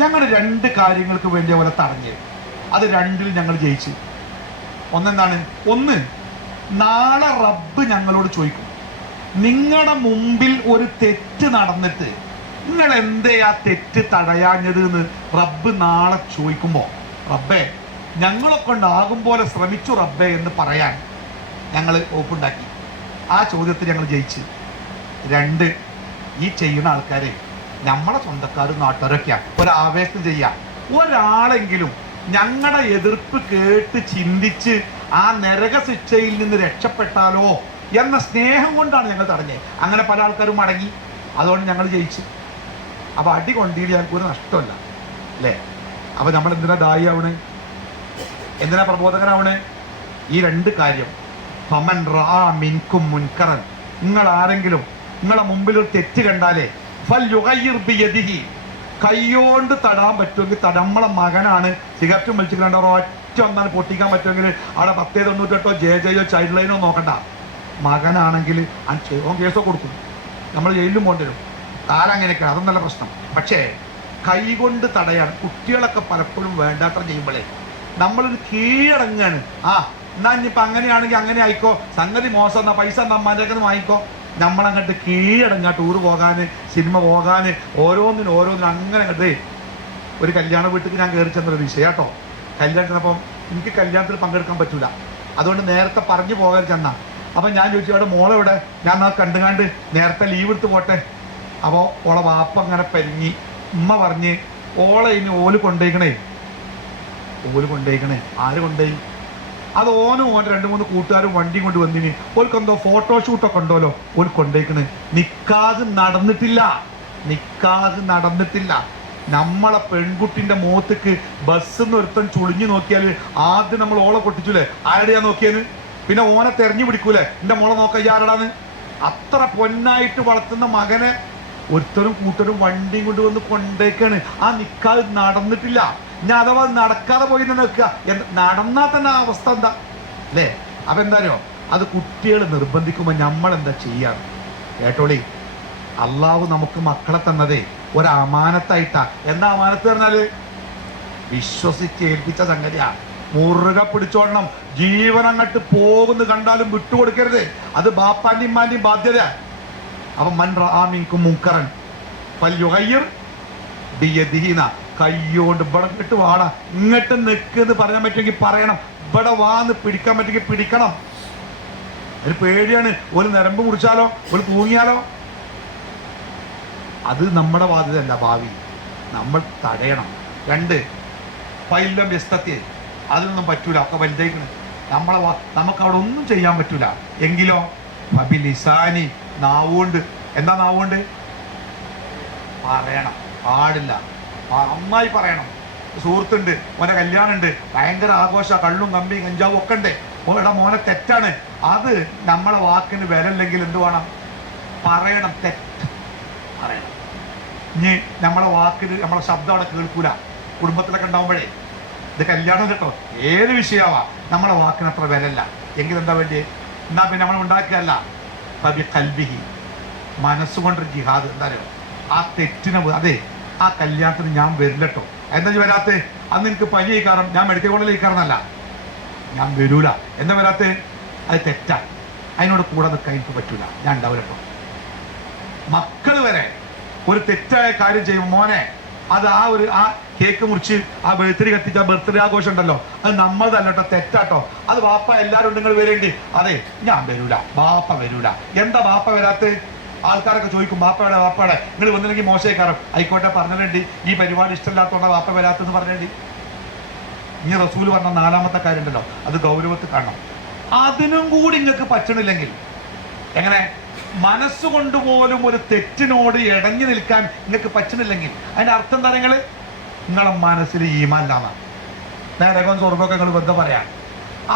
ഞങ്ങൾ 2 കാര്യങ്ങൾക്ക് വേണ്ടി പോലെ തടഞ്ഞ്, അത് 2ൽ ഞങ്ങൾ ജയിച്ചു. ഒന്നെന്താണ്? ഒന്ന്, നാളെ റബ്ബ് ഞങ്ങളോട് ചോദിക്കും, നിങ്ങളുടെ മുമ്പിൽ ഒരു തെറ്റ് നടന്നിട്ട് നിങ്ങൾ എന്തേ ആ തെറ്റ് തടയാഞ്ഞത് എന്ന് റബ്ബ് നാളെ ചോദിക്കുമ്പോൾ, റബ്ബേ ഞങ്ങളെ കൊണ്ടാകും പോലെ ശ്രമിച്ചു റബ്ബേ എന്ന് പറയാൻ ഞങ്ങൾ ഒപ്പുണ്ടാക്കി. ആ ചോദ്യത്തിൽ ഞങ്ങൾ ജയിച്ച്. 2, ഈ ചെയ്യുന്ന ആൾക്കാരെ നമ്മളെ സ്വന്തക്കാരും നാട്ടുകാരൊക്കെയാണ്. ഒരാവേശം ചെയ്യാം. ഒരാളെങ്കിലും ഞങ്ങളുടെ എതിർപ്പ് കേട്ട് ചിന്തിച്ച് ആ നരക ശിക്ഷയിൽ നിന്ന് രക്ഷപ്പെട്ടാലോ എന്ന സ്നേഹം കൊണ്ടാണ് ഞങ്ങൾ തടഞ്ഞത്. അങ്ങനെ പല ആൾക്കാരും മടങ്ങി, അതുകൊണ്ട് ഞങ്ങൾ ജയിച്ചു. അപ്പോൾ അടി കൊണ്ടിട്ട് ഞങ്ങൾക്ക് ഒരു നഷ്ടമല്ല അല്ലേ? അപ്പോൾ നമ്മൾ എന്തിനാ ദായി ആവണേ, എന്തിനാ പ്രബോധകനാവണേ? ഈ രണ്ട് കാര്യം. ഫമൻ റാ മിൻകും മുൻകറൻ, നിങ്ങൾ ആരെങ്കിലും നിങ്ങളെ മുമ്പിൽ ഒരു തെറ്റ് കണ്ടാലേ ഫൽ യുഗയ്യിർ ബിയദിഹി, കൈയോണ്ട് തടാൻ പറ്റുമെങ്കിൽ നമ്മളെ മകനാണ് സിഗരറ്റും വലിച്ചിട്ട് ഒറ്റ ഒന്നാണ് പൊട്ടിക്കാൻ പറ്റുമെങ്കിൽ അവിടെ 1098 ജെ ചൈൽഡ് ലൈനോ നോക്കണ്ട. മകനാണെങ്കിൽ ഓൻ കേസോ കൊടുക്കും, നമ്മൾ ജയിലിലും പോകേണ്ടി വരും. കാലം അങ്ങനെയൊക്കെയാണ്, അതൊന്നല്ല പ്രശ്നം. പക്ഷേ കൈകൊണ്ട് തടയാൻ കുട്ടികളൊക്കെ പലപ്പോഴും വേണ്ടാത്ര ചെയ്യുമ്പോഴേ നമ്മളൊരു കീഴടങ്ങാണ്. എന്നാ ഇനിയിപ്പോൾ അങ്ങനെയാണെങ്കിൽ അങ്ങനെ ആയിക്കോ, സംഗതി മോശം, എന്നാ പൈസ നമ്മൻ്റെ വാങ്ങിക്കോ. നമ്മളങ്ങോട്ട് കീഴടങ്ങാ, ടൂറ് പോകാൻ, സിനിമ പോകാൻ, ഓരോന്നിനും അങ്ങനെ അങ്ങോട്ട്. ഒരു കല്യാണ വീട്ടിൽ ഞാൻ കയറി ചെന്നൊരു വിഷയം കേട്ടോ. കല്യാണത്തിനപ്പം എനിക്ക് കല്യാണത്തിൽ പങ്കെടുക്കാൻ പറ്റൂല, അതുകൊണ്ട് നേരത്തെ പറഞ്ഞു പോകാൻ ചെന്ന. അപ്പം ഞാൻ ചോദിച്ചു, അവിടെ മോളെവിടെ? ഞാൻ ആ കണ്ടുകാണ്ട് നേരത്തെ ലീവ് എടുത്ത് പോട്ടെ. അപ്പോൾ ഓളെ വാപ്പ അങ്ങനെ പരിങ്ങി. ഉമ്മ പറഞ്ഞ് ഓളെ ഇനി ഓല് കൊണ്ടേക്കണേ. ആര് കൊണ്ടുപോയി? അത് ഓനും 2-3 കൂട്ടുകാരും വണ്ടിയും കൊണ്ട് വന്നിന്. ഓൽക്കെന്തോ ഫോട്ടോഷൂട്ടൊക്കെ ഉണ്ടല്ലോ, ഓൽ കൊണ്ടേക്കണ്. നിക്കാഹ് നടന്നിട്ടില്ല. നമ്മളെ പെൺകുട്ടിന്റെ മുഖത്തേക്ക് ബസ്സിന്ന് ഒരുത്തൻ ചുളിഞ്ഞു നോക്കിയാൽ ആദ്യം നമ്മൾ ഓളെ പൊട്ടിച്ചൂലേ? ആരുടെയാ നോക്കിയത്? പിന്നെ ഓനെ തെരഞ്ഞു പിടിക്കൂലേ, എന്റെ മോളെ നോക്ക ആരടാന്ന്? അത്ര പൊന്നായിട്ട് വളർത്തുന്ന മകനെ ഒരുത്തരും കൂട്ടരും വണ്ടിയും കൊണ്ട് വന്ന് കൊണ്ടേക്കാണ്. ആ നിക്കാഹ് നടന്നിട്ടില്ല. ഞാൻ അഥവാ നടക്കാതെ പോയി നിൽക്കുക, നടന്നാൽ തന്നെ ആ അവസ്ഥ എന്താ അല്ലേ? അപ്പൊ എന്തായാലും അത് കുട്ടികൾ നിർബന്ധിക്കുമ്പോൾ നമ്മൾ എന്താ ചെയ്യാറ്? കേട്ടോളി, അള്ളാഹു നമുക്ക് മക്കളെ തന്നതേ ഒരു അമാനത്തായിട്ടാ. എന്താ അമാനത്ത് പറഞ്ഞാല്? വിശ്വസിച്ച് ഏൽപ്പിച്ച സംഗതിയാ. മുറുകെ പിടിച്ചോളണം. ജീവൻ അങ്ങോട്ട് പോകുന്നു കണ്ടാലും വിട്ടുകൊടുക്കരുത്. അത് ബാപ്പാന്റെയും ഉമ്മാന്റെയും ബാധ്യത. അപ്പൊ മൻ റആ മിൻകും മുൻകറൻ ഫൽയുഗയ്യിർ ബിയദിഹി, കയ്യോണ്ട് ഇവിടെ ഇങ്ങോട്ട് വാട, ഇങ്ങോട്ട് നിൽക്കെന്ന് പറയാൻ പറ്റുമെങ്കിൽ പറയണം, ഇവിടെ വാന്ന് പിടിക്കാൻ പറ്റുമെങ്കിൽ പിടിക്കണം. ഒരു പേടിയാണ്, ഒരു നരമ്പ് മുറിച്ചാലോ, ഒരു തൂങ്ങിയാലോ. അത് നമ്മുടെ ബാധ്യതയല്ല, ഭാവി നമ്മൾ തടയണം. 2 പൈലം വ്യസ്തത്തെ, അതിനൊന്നും പറ്റൂല, ഒക്കെ വലുതായിക്കണം. നമുക്ക് അവിടെ ഒന്നും ചെയ്യാൻ പറ്റൂല. എങ്കിലോ ബിലിസാനി, നാവുകൊണ്ട്. എന്താ നാവുകൊണ്ട്? പറയണം, പാടില്ല, നന്നായി പറയണം. സുഹൃത്തുണ്ട്, ഓനെ കല്യാണമുണ്ട്, ഭയങ്കര ആഘോഷ, കള്ളും കമ്പിയും കഞ്ചാവും ഒക്കെ ഉണ്ട്. ഓടെ മോനെ തെറ്റാണ്. അത് നമ്മളെ വാക്കിന് വിലല്ലെങ്കിൽ എന്ത് വേണം? പറയണം, തെറ്റ് പറയണം. ഇനി നമ്മളെ വാക്കിന് നമ്മളെ ശബ്ദം അവിടെ കേൾക്കൂല. കുടുംബത്തിലൊക്കെ ഉണ്ടാവുമ്പോഴേ, ഇത് കല്യാണം കേട്ടോ, ഏത് വിഷയമാവാ, നമ്മളെ വാക്കിന് അത്ര വിലല്ല. എങ്കിൽ എന്താ വേണ്ടി? എന്നാ പിന്നെ നമ്മൾ ഉണ്ടാക്കിയല്ല, ബി ഖൽബിഹി, മനസ്സുകൊണ്ടൊരു ജിഹാദ്. എന്തായാലും ആ തെറ്റിനെ, അതെ ആ കല്യാണത്തിന് ഞാൻ വരില്ലട്ടോ. എന്താ വരാത്ത? അന്ന് എനിക്ക് പനി കാരണം ഞാൻ മെഡിക്കൽ കോളേജിൽ കാരണമല്ല, ഞാൻ വരൂല. എന്താ വരാത്ത? അത് തെറ്റാ, അതിനോട് കൂടെ നിൽക്കാൻ എനിക്ക് പറ്റൂല, ഞാൻ ഉണ്ടാവില്ലട്ടോ. മക്കൾ വരെ ഒരു തെറ്റായ കാര്യം ചെയ്യുമ്പോൾ, മോനെ അത് ആ കേക്ക് മുറിച്ച് ആ ബർത്ത്ഡേ കത്തിച്ച ബർത്ത്ഡേ ആഘോഷം ഉണ്ടല്ലോ, അത് നമ്മളതല്ലോ, തെറ്റാട്ടോ. അത് വാപ്പ എല്ലാവരും നിങ്ങൾ വരേണ്ടി. അതെ ഞാൻ വരൂല, വാപ്പ വരൂല. എന്താ വാപ്പ വരാത്ത? ആൾക്കാരൊക്കെ ചോദിക്കും, വാപ്പയുടെ നിങ്ങൾ വന്നില്ലെങ്കിൽ മോശക്കാരം. ആയിക്കോട്ടെ, പറഞ്ഞേണ്ടി, ഈ പരിപാടി ഇഷ്ടമില്ലാത്തതുകൊണ്ട് വാപ്പ വരാത്തെന്ന് പറഞ്ഞേണ്ടി. ഇനി റസൂൽ പറഞ്ഞ 4ാമത്തെ കാര്യം ഉണ്ടല്ലോ, അത് ഗൗരവത്തിൽ കാണണം. അതിനും കൂടി നിങ്ങൾക്ക് പറ്റണില്ലെങ്കിൽ എങ്ങനെ? മനസ്സുകൊണ്ട് പോലും ഒരു തെറ്റിനോട് ഇടഞ്ഞു നിൽക്കാൻ നിങ്ങൾക്ക് പറ്റുന്നില്ലെങ്കിൽ അതിന്റെ അർത്ഥം എന്താ? നിങ്ങളെ മനസ്സിൽ ഈമാനില്ലാന്നാണ്. നരകം സ്വർഗമൊക്കെ നിങ്ങൾ വെറുതെ പറയാം.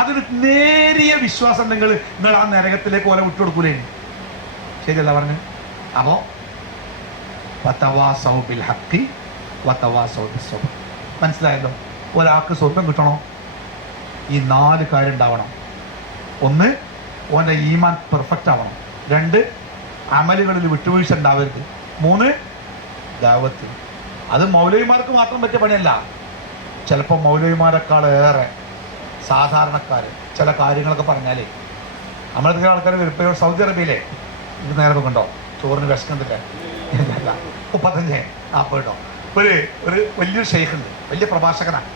അതിന് നേരിയ വിശ്വാസം നിങ്ങൾ ആ നരകത്തിലേക്ക് പോലെ വിട്ടുകൊടുക്കൂലേ? ശരിയല്ല പറഞ്ഞു? അപ്പോ മനസ്സിലായല്ലോ? ഒരാൾക്ക് സ്വർഗം കിട്ടണോ, ഈ 4 കാര്യം ഉണ്ടാവണം. 1, ഓൻ്റെ ഈമാൻ പെർഫെക്റ്റ് ആവണം. 2, അമലുകളിൽ വിട്ടുവീഴ്ച ഉണ്ടാവരുത്. 3, ദഅവത്ത്. അത് മൗലവിമാർക്ക് മാത്രം പറ്റിയ പണിയല്ല. ചിലപ്പോൾ മൗലവിമാരെക്കാളേറെ സാധാരണക്കാർ ചില കാര്യങ്ങളൊക്കെ പറഞ്ഞാലേ നമ്മളെ ആൾക്കാർ വരും. സൗദി അറേബ്യയിലെ ഇത് നേരത്തെ കണ്ടോ, ചോറിന് വിശക്കുന്നില്ല, 35-40 കേട്ടോ. ഒരു വലിയൊരു ഷെയ്ഖുണ്ട്, വലിയ പ്രഭാഷകനാണ്.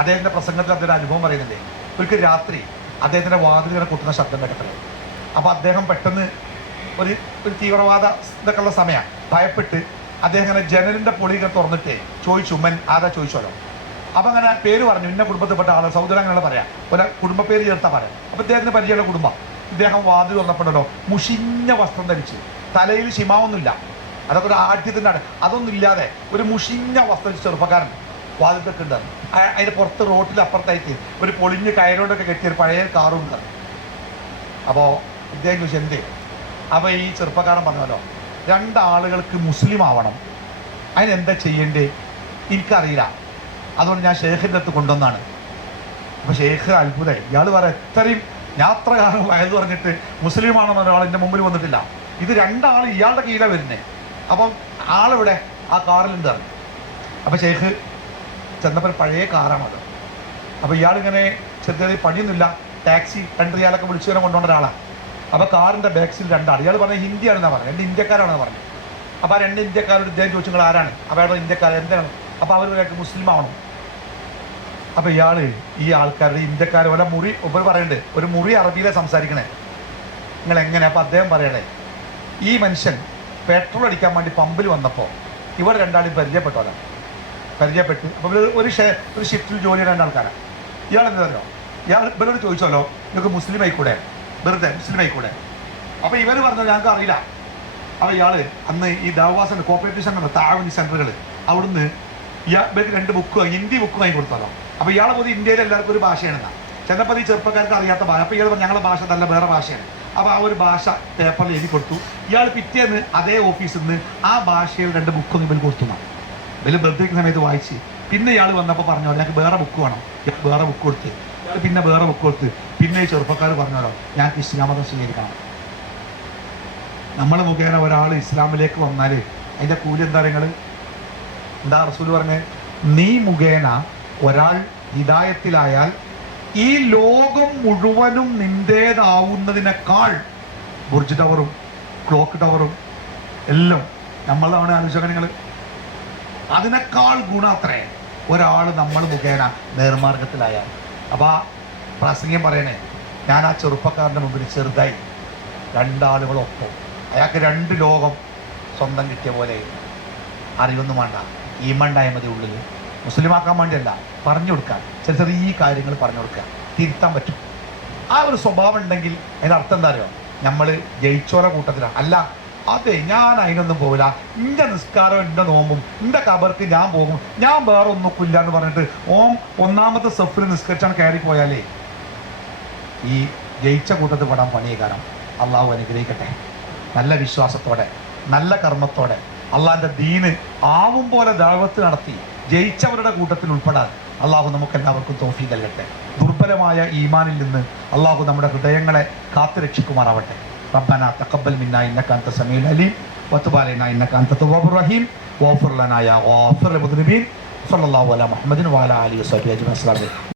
അദ്ദേഹത്തിൻ്റെ പ്രസംഗത്തിൽ അദ്ദേഹം അനുഭവം പറയുന്നുണ്ട്. ഒരിക്കൽ രാത്രി അദ്ദേഹത്തിൻ്റെ വാതിലിങ്ങനെ കൊട്ടുന്ന ശബ്ദം കേട്ടിട്ടില്ല. അപ്പോൾ അദ്ദേഹം പെട്ടെന്ന് ഒരു തീവ്രവാദ ഇതൊക്കെ ഉള്ള സമയമാണ്, ഭയപ്പെട്ട് അദ്ദേഹം ഇങ്ങനെ ജനലിൻ്റെ പൊളികൾ തുറന്നിട്ട് ചോദിച്ചു, ആരാ ചോദിച്ചോലോ. അപ്പം അങ്ങനെ പേര് പറഞ്ഞു, ഇന്ന കുടുംബത്തിൽപ്പെട്ട ആൾ, സൗദിയിൽ അങ്ങനെയുള്ള പറയാം, ഒരു കുടുംബ പേര് ചേർത്താൽ പറയാം. അപ്പം ഇദ്ദേഹത്തിന് പരിചയമുള്ള കുടുംബം. ഇദ്ദേഹം വാതിൽ വന്നപ്പോഴല്ലോ മുഷിഞ്ഞ വസ്ത്രം ധരിച്ച്, തലയിൽ ശിമാവൊന്നുമില്ല, അതൊക്കെ ഒരു ആഢ്യത്തിൻ്റെ അതൊന്നും ഇല്ലാതെ ഒരു മുഷിഞ്ഞ വസ്ത്രം ചെറുപ്പക്കാരൻ വാതിലൊക്കെ ഉണ്ടായിരുന്നു. അതിൻ്റെ പുറത്ത് റോട്ടിൽ അപ്പുറത്തായിട്ട് ഒരു പൊളിഞ്ഞ് കയറോണ്ടൊക്കെ കെട്ടിയൊരു പഴയ കാറും ഉണ്ടായിരുന്നു. അപ്പോൾ ഇദ്ദേഹം ചോദിച്ചു എന്തേ? അപ്പോൾ ഈ ചെറുപ്പക്കാരൻ പറഞ്ഞല്ലോ, രണ്ടാളുകൾക്ക് മുസ്ലിം ആവണം, അതിനെന്താ ചെയ്യണ്ടേ എനിക്കറിയില്ല, അതുകൊണ്ട് ഞാൻ ഷേഖിൻ്റെ അടുത്ത് കൊണ്ടുവന്നാണ്. അപ്പോൾ ഷേഖ് അത്ഭുതമായി. ഇയാൾ പറയാം, എത്രയും യാത്രകാലം വയത് പറഞ്ഞിട്ട് മുസ്ലിമാണെന്ന് ഒരാൾ എൻ്റെ മുമ്പിൽ വന്നിട്ടില്ല, ഇത് രണ്ടാൾ ഇയാളുടെ കീഴിലാണ് വരുന്നത്. അപ്പം ആളിവിടെ ആ കാറിലുണ്ടായിരുന്നു. അപ്പോൾ ഷേഖ് ചെന്നപ്പോൾ പഴയ കാറാണത്. അപ്പോൾ ഇയാളിങ്ങനെ ചെറിയ പണിയൊന്നുമില്ല, ടാക്സി 2 റിയാലൊക്കെ വിളിച്ചു വരാൻ കൊണ്ടുപോകുന്ന ഒരാളാണ്. അപ്പോൾ കാറിൻ്റെ ബാക്ക് സീറ്റിൽ 2 ആൾ. ഇയാൾ പറഞ്ഞ ഹിന്ദിയാണെന്നാണ് പറഞ്ഞത്, 2 ഇന്ത്യക്കാരാണെന്ന് പറഞ്ഞു. അപ്പോൾ ആ 2 ഇന്ത്യക്കാരോട് ഇദ്ദേഹം ചോദിച്ചു നിങ്ങൾ ആരാണ്? അപ്പോൾ അയാളുടെ ഇന്ത്യക്കാർ എന്താണ്? അപ്പോൾ അവർ കേട്ട് മുസ്ലിം ആവണം. അപ്പോൾ ഇയാൾ ഈ ആൾക്കാരുടെ ഇന്ത്യക്കാർ പോലെ മുറി ഒപ്പം പറയുന്നുണ്ട്, ഒരു മുറി അറബിയിലെ സംസാരിക്കണേ, നിങ്ങൾ എങ്ങനെ? അപ്പോൾ അദ്ദേഹം പറയണേ, ഈ മനുഷ്യൻ പെട്രോൾ അടിക്കാൻ വേണ്ടി പമ്പിൽ വന്നപ്പോൾ ഇവർ രണ്ടാളും പരിചയപ്പെട്ട് അപ്പോൾ ഒരു ഷിഫ്റ്റിൽ ജോലി ചെയ്യുന്ന 2 ആൾക്കാരാണ്. ഇയാൾ എന്താ പറയുക, ഇയാൾ ഇവരോട് ചോദിച്ചല്ലോ നിങ്ങൾക്ക് മുസ്ലിം ആയിക്കൂടെ, വെറുതെ മുസ്ലിം ആയിക്കൂടെ? അപ്പോൾ ഇവർ പറഞ്ഞത് ഞങ്ങൾക്ക് അറിയില്ല. അപ്പോൾ ഇയാൾ അന്ന് ഈ ദാവാസ് കോപ്പറേറ്റീവ് സെൻ്റർ താഴ്വണി സെൻ്ററുകൾ അവിടുന്ന് ഇവർക്ക് 2 ബുക്ക് ഹിന്ദി ബുക്ക് വാങ്ങി കൊടുത്തല്ലോ. അപ്പോൾ ഇയാളെ പോയി ഇന്ത്യയിൽ എല്ലാവർക്കും ഒരു ഭാഷയാണെന്നാണ്. ചിലപ്പോൾ ഈ ചെറുപ്പക്കാർക്ക് അറിയാത്ത ഭാഷ. അപ്പോൾ ഇയാൾ ഞങ്ങളുടെ ഭാഷ നല്ല വേറെ ഭാഷയാണ്. അപ്പോൾ ആ ഒരു ഭാഷ പേപ്പറിൽ എഴുതി കൊടുത്തു. ഇയാൾ പിറ്റേന്ന് അതേ ഓഫീസിൽ നിന്ന് ആ ഭാഷയിൽ 2 ബുക്കൊന്നും ഇവർ കൊടുത്തു. ഇവർ ബർത്ത്ഡേക്ക് സമയത്ത് വായിച്ച് പിന്നെ ഇയാൾ വന്നപ്പോൾ പറഞ്ഞോ ഞങ്ങൾക്ക് വേറെ ബുക്ക് വേണം, ഇയാൾ വേറെ ബുക്ക് കൊടുത്ത്, ഇയാൾ പിന്നെ വേറെ ബുക്ക് കൊടുത്ത്, പിന്നെ ഈ ചെറുപ്പക്കാർ പറഞ്ഞല്ലോ ഞങ്ങൾക്ക് ഇസ്ലാം മതം സ്വീകരിക്കണം. നമ്മൾ മുഖേന ഒരാൾ ഇസ്ലാമിലേക്ക് വന്നാൽ അതിൻ്റെ കൂലി എന്താ നിങ്ങൾ? എന്താ റസൂൽ പറഞ്ഞത്? നീ മുഖേന ഒരാൾ ഹിദായത്തിലായാൽ ഈ ലോകം മുഴുവനും നിൻ്റേതാവുന്നതിനേക്കാൾ ബുർജ് ടവറും ക്ലോക്ക് ടവറും എല്ലാം നമ്മളാണ് ആലോചിക്കുക നിങ്ങൾ, അതിനേക്കാൾ ഗുണാത്രേ ഒരാൾ നമ്മൾ മുഖേന നേർമാർഗത്തിലായാൽ. അപ്പോൾ ആ പ്രാസംഗികം പറയണേ, ഞാൻ ആ ചെറുപ്പക്കാരൻ്റെ മുമ്പിൽ ചെറുതായി, 2 ആളുകളൊപ്പം, അയാൾക്ക് 2 ലോകം സ്വന്തം കിട്ടിയ പോലെ. അറിവൊന്നും വേണ്ട, ഈമണ്ടായ മതി ഉള്ളിൽ. മുസ്ലിമാക്കാൻ വേണ്ടിയല്ല, പറഞ്ഞു കൊടുക്കാൻ, ചെറിയ കാര്യങ്ങൾ പറഞ്ഞു കൊടുക്കുക, തിരുത്താൻ പറ്റും. ആ ഒരു സ്വഭാവം ഉണ്ടെങ്കിൽ അതിൻ്റെ അർത്ഥം എന്താ അറിയോ, നമ്മൾ ജയിച്ചോല കൂട്ടത്തിലാണ്. അല്ല അതെ ഞാൻ അതിനൊന്നും പോകില്ല, എൻ്റെ നിസ്കാരം എൻ്റെ നോമ്പും എൻ്റെ കബർക്ക് ഞാൻ പോകും, ഞാൻ വേറെ ഒന്നുമില്ല എന്ന് പറഞ്ഞിട്ട് ഒന്നാമത്തെ സഫിൽ നിസ്കരിച്ചാണ് കയറി പോയാലേ ഈ ജയിച്ച കൂട്ടത്തിൽ പെടാൻ പണിയേക്കാരം. അള്ളാഹു അനുഗ്രഹിക്കട്ടെ. നല്ല വിശ്വാസത്തോടെ നല്ല കർമ്മത്തോടെ അള്ളാഹിൻ്റെ ദീന് ആവും പോലെ ദഅവത്ത് നടത്തി ജയിച്ചവരുടെ കൂട്ടത്തിൽ ഉൾപ്പെടാൻ അള്ളാഹു നമുക്കെല്ലാവർക്കും തൗഫീഖ് നൽകട്ടെ. ദുർബലമായ ഈമാനിൽ നിന്ന് അള്ളാഹു നമ്മുടെ ഹൃദയങ്ങളെ കാത്തുരക്ഷിക്കുമാറാവട്ടെ. ربنا تقبل منا انك انت السميع العليم وتب علينا انك انت التواب الرحيم واغفر لنا يا غافر المذنبين صلى الله على محمد وعلى اله وصحبه اجمعين.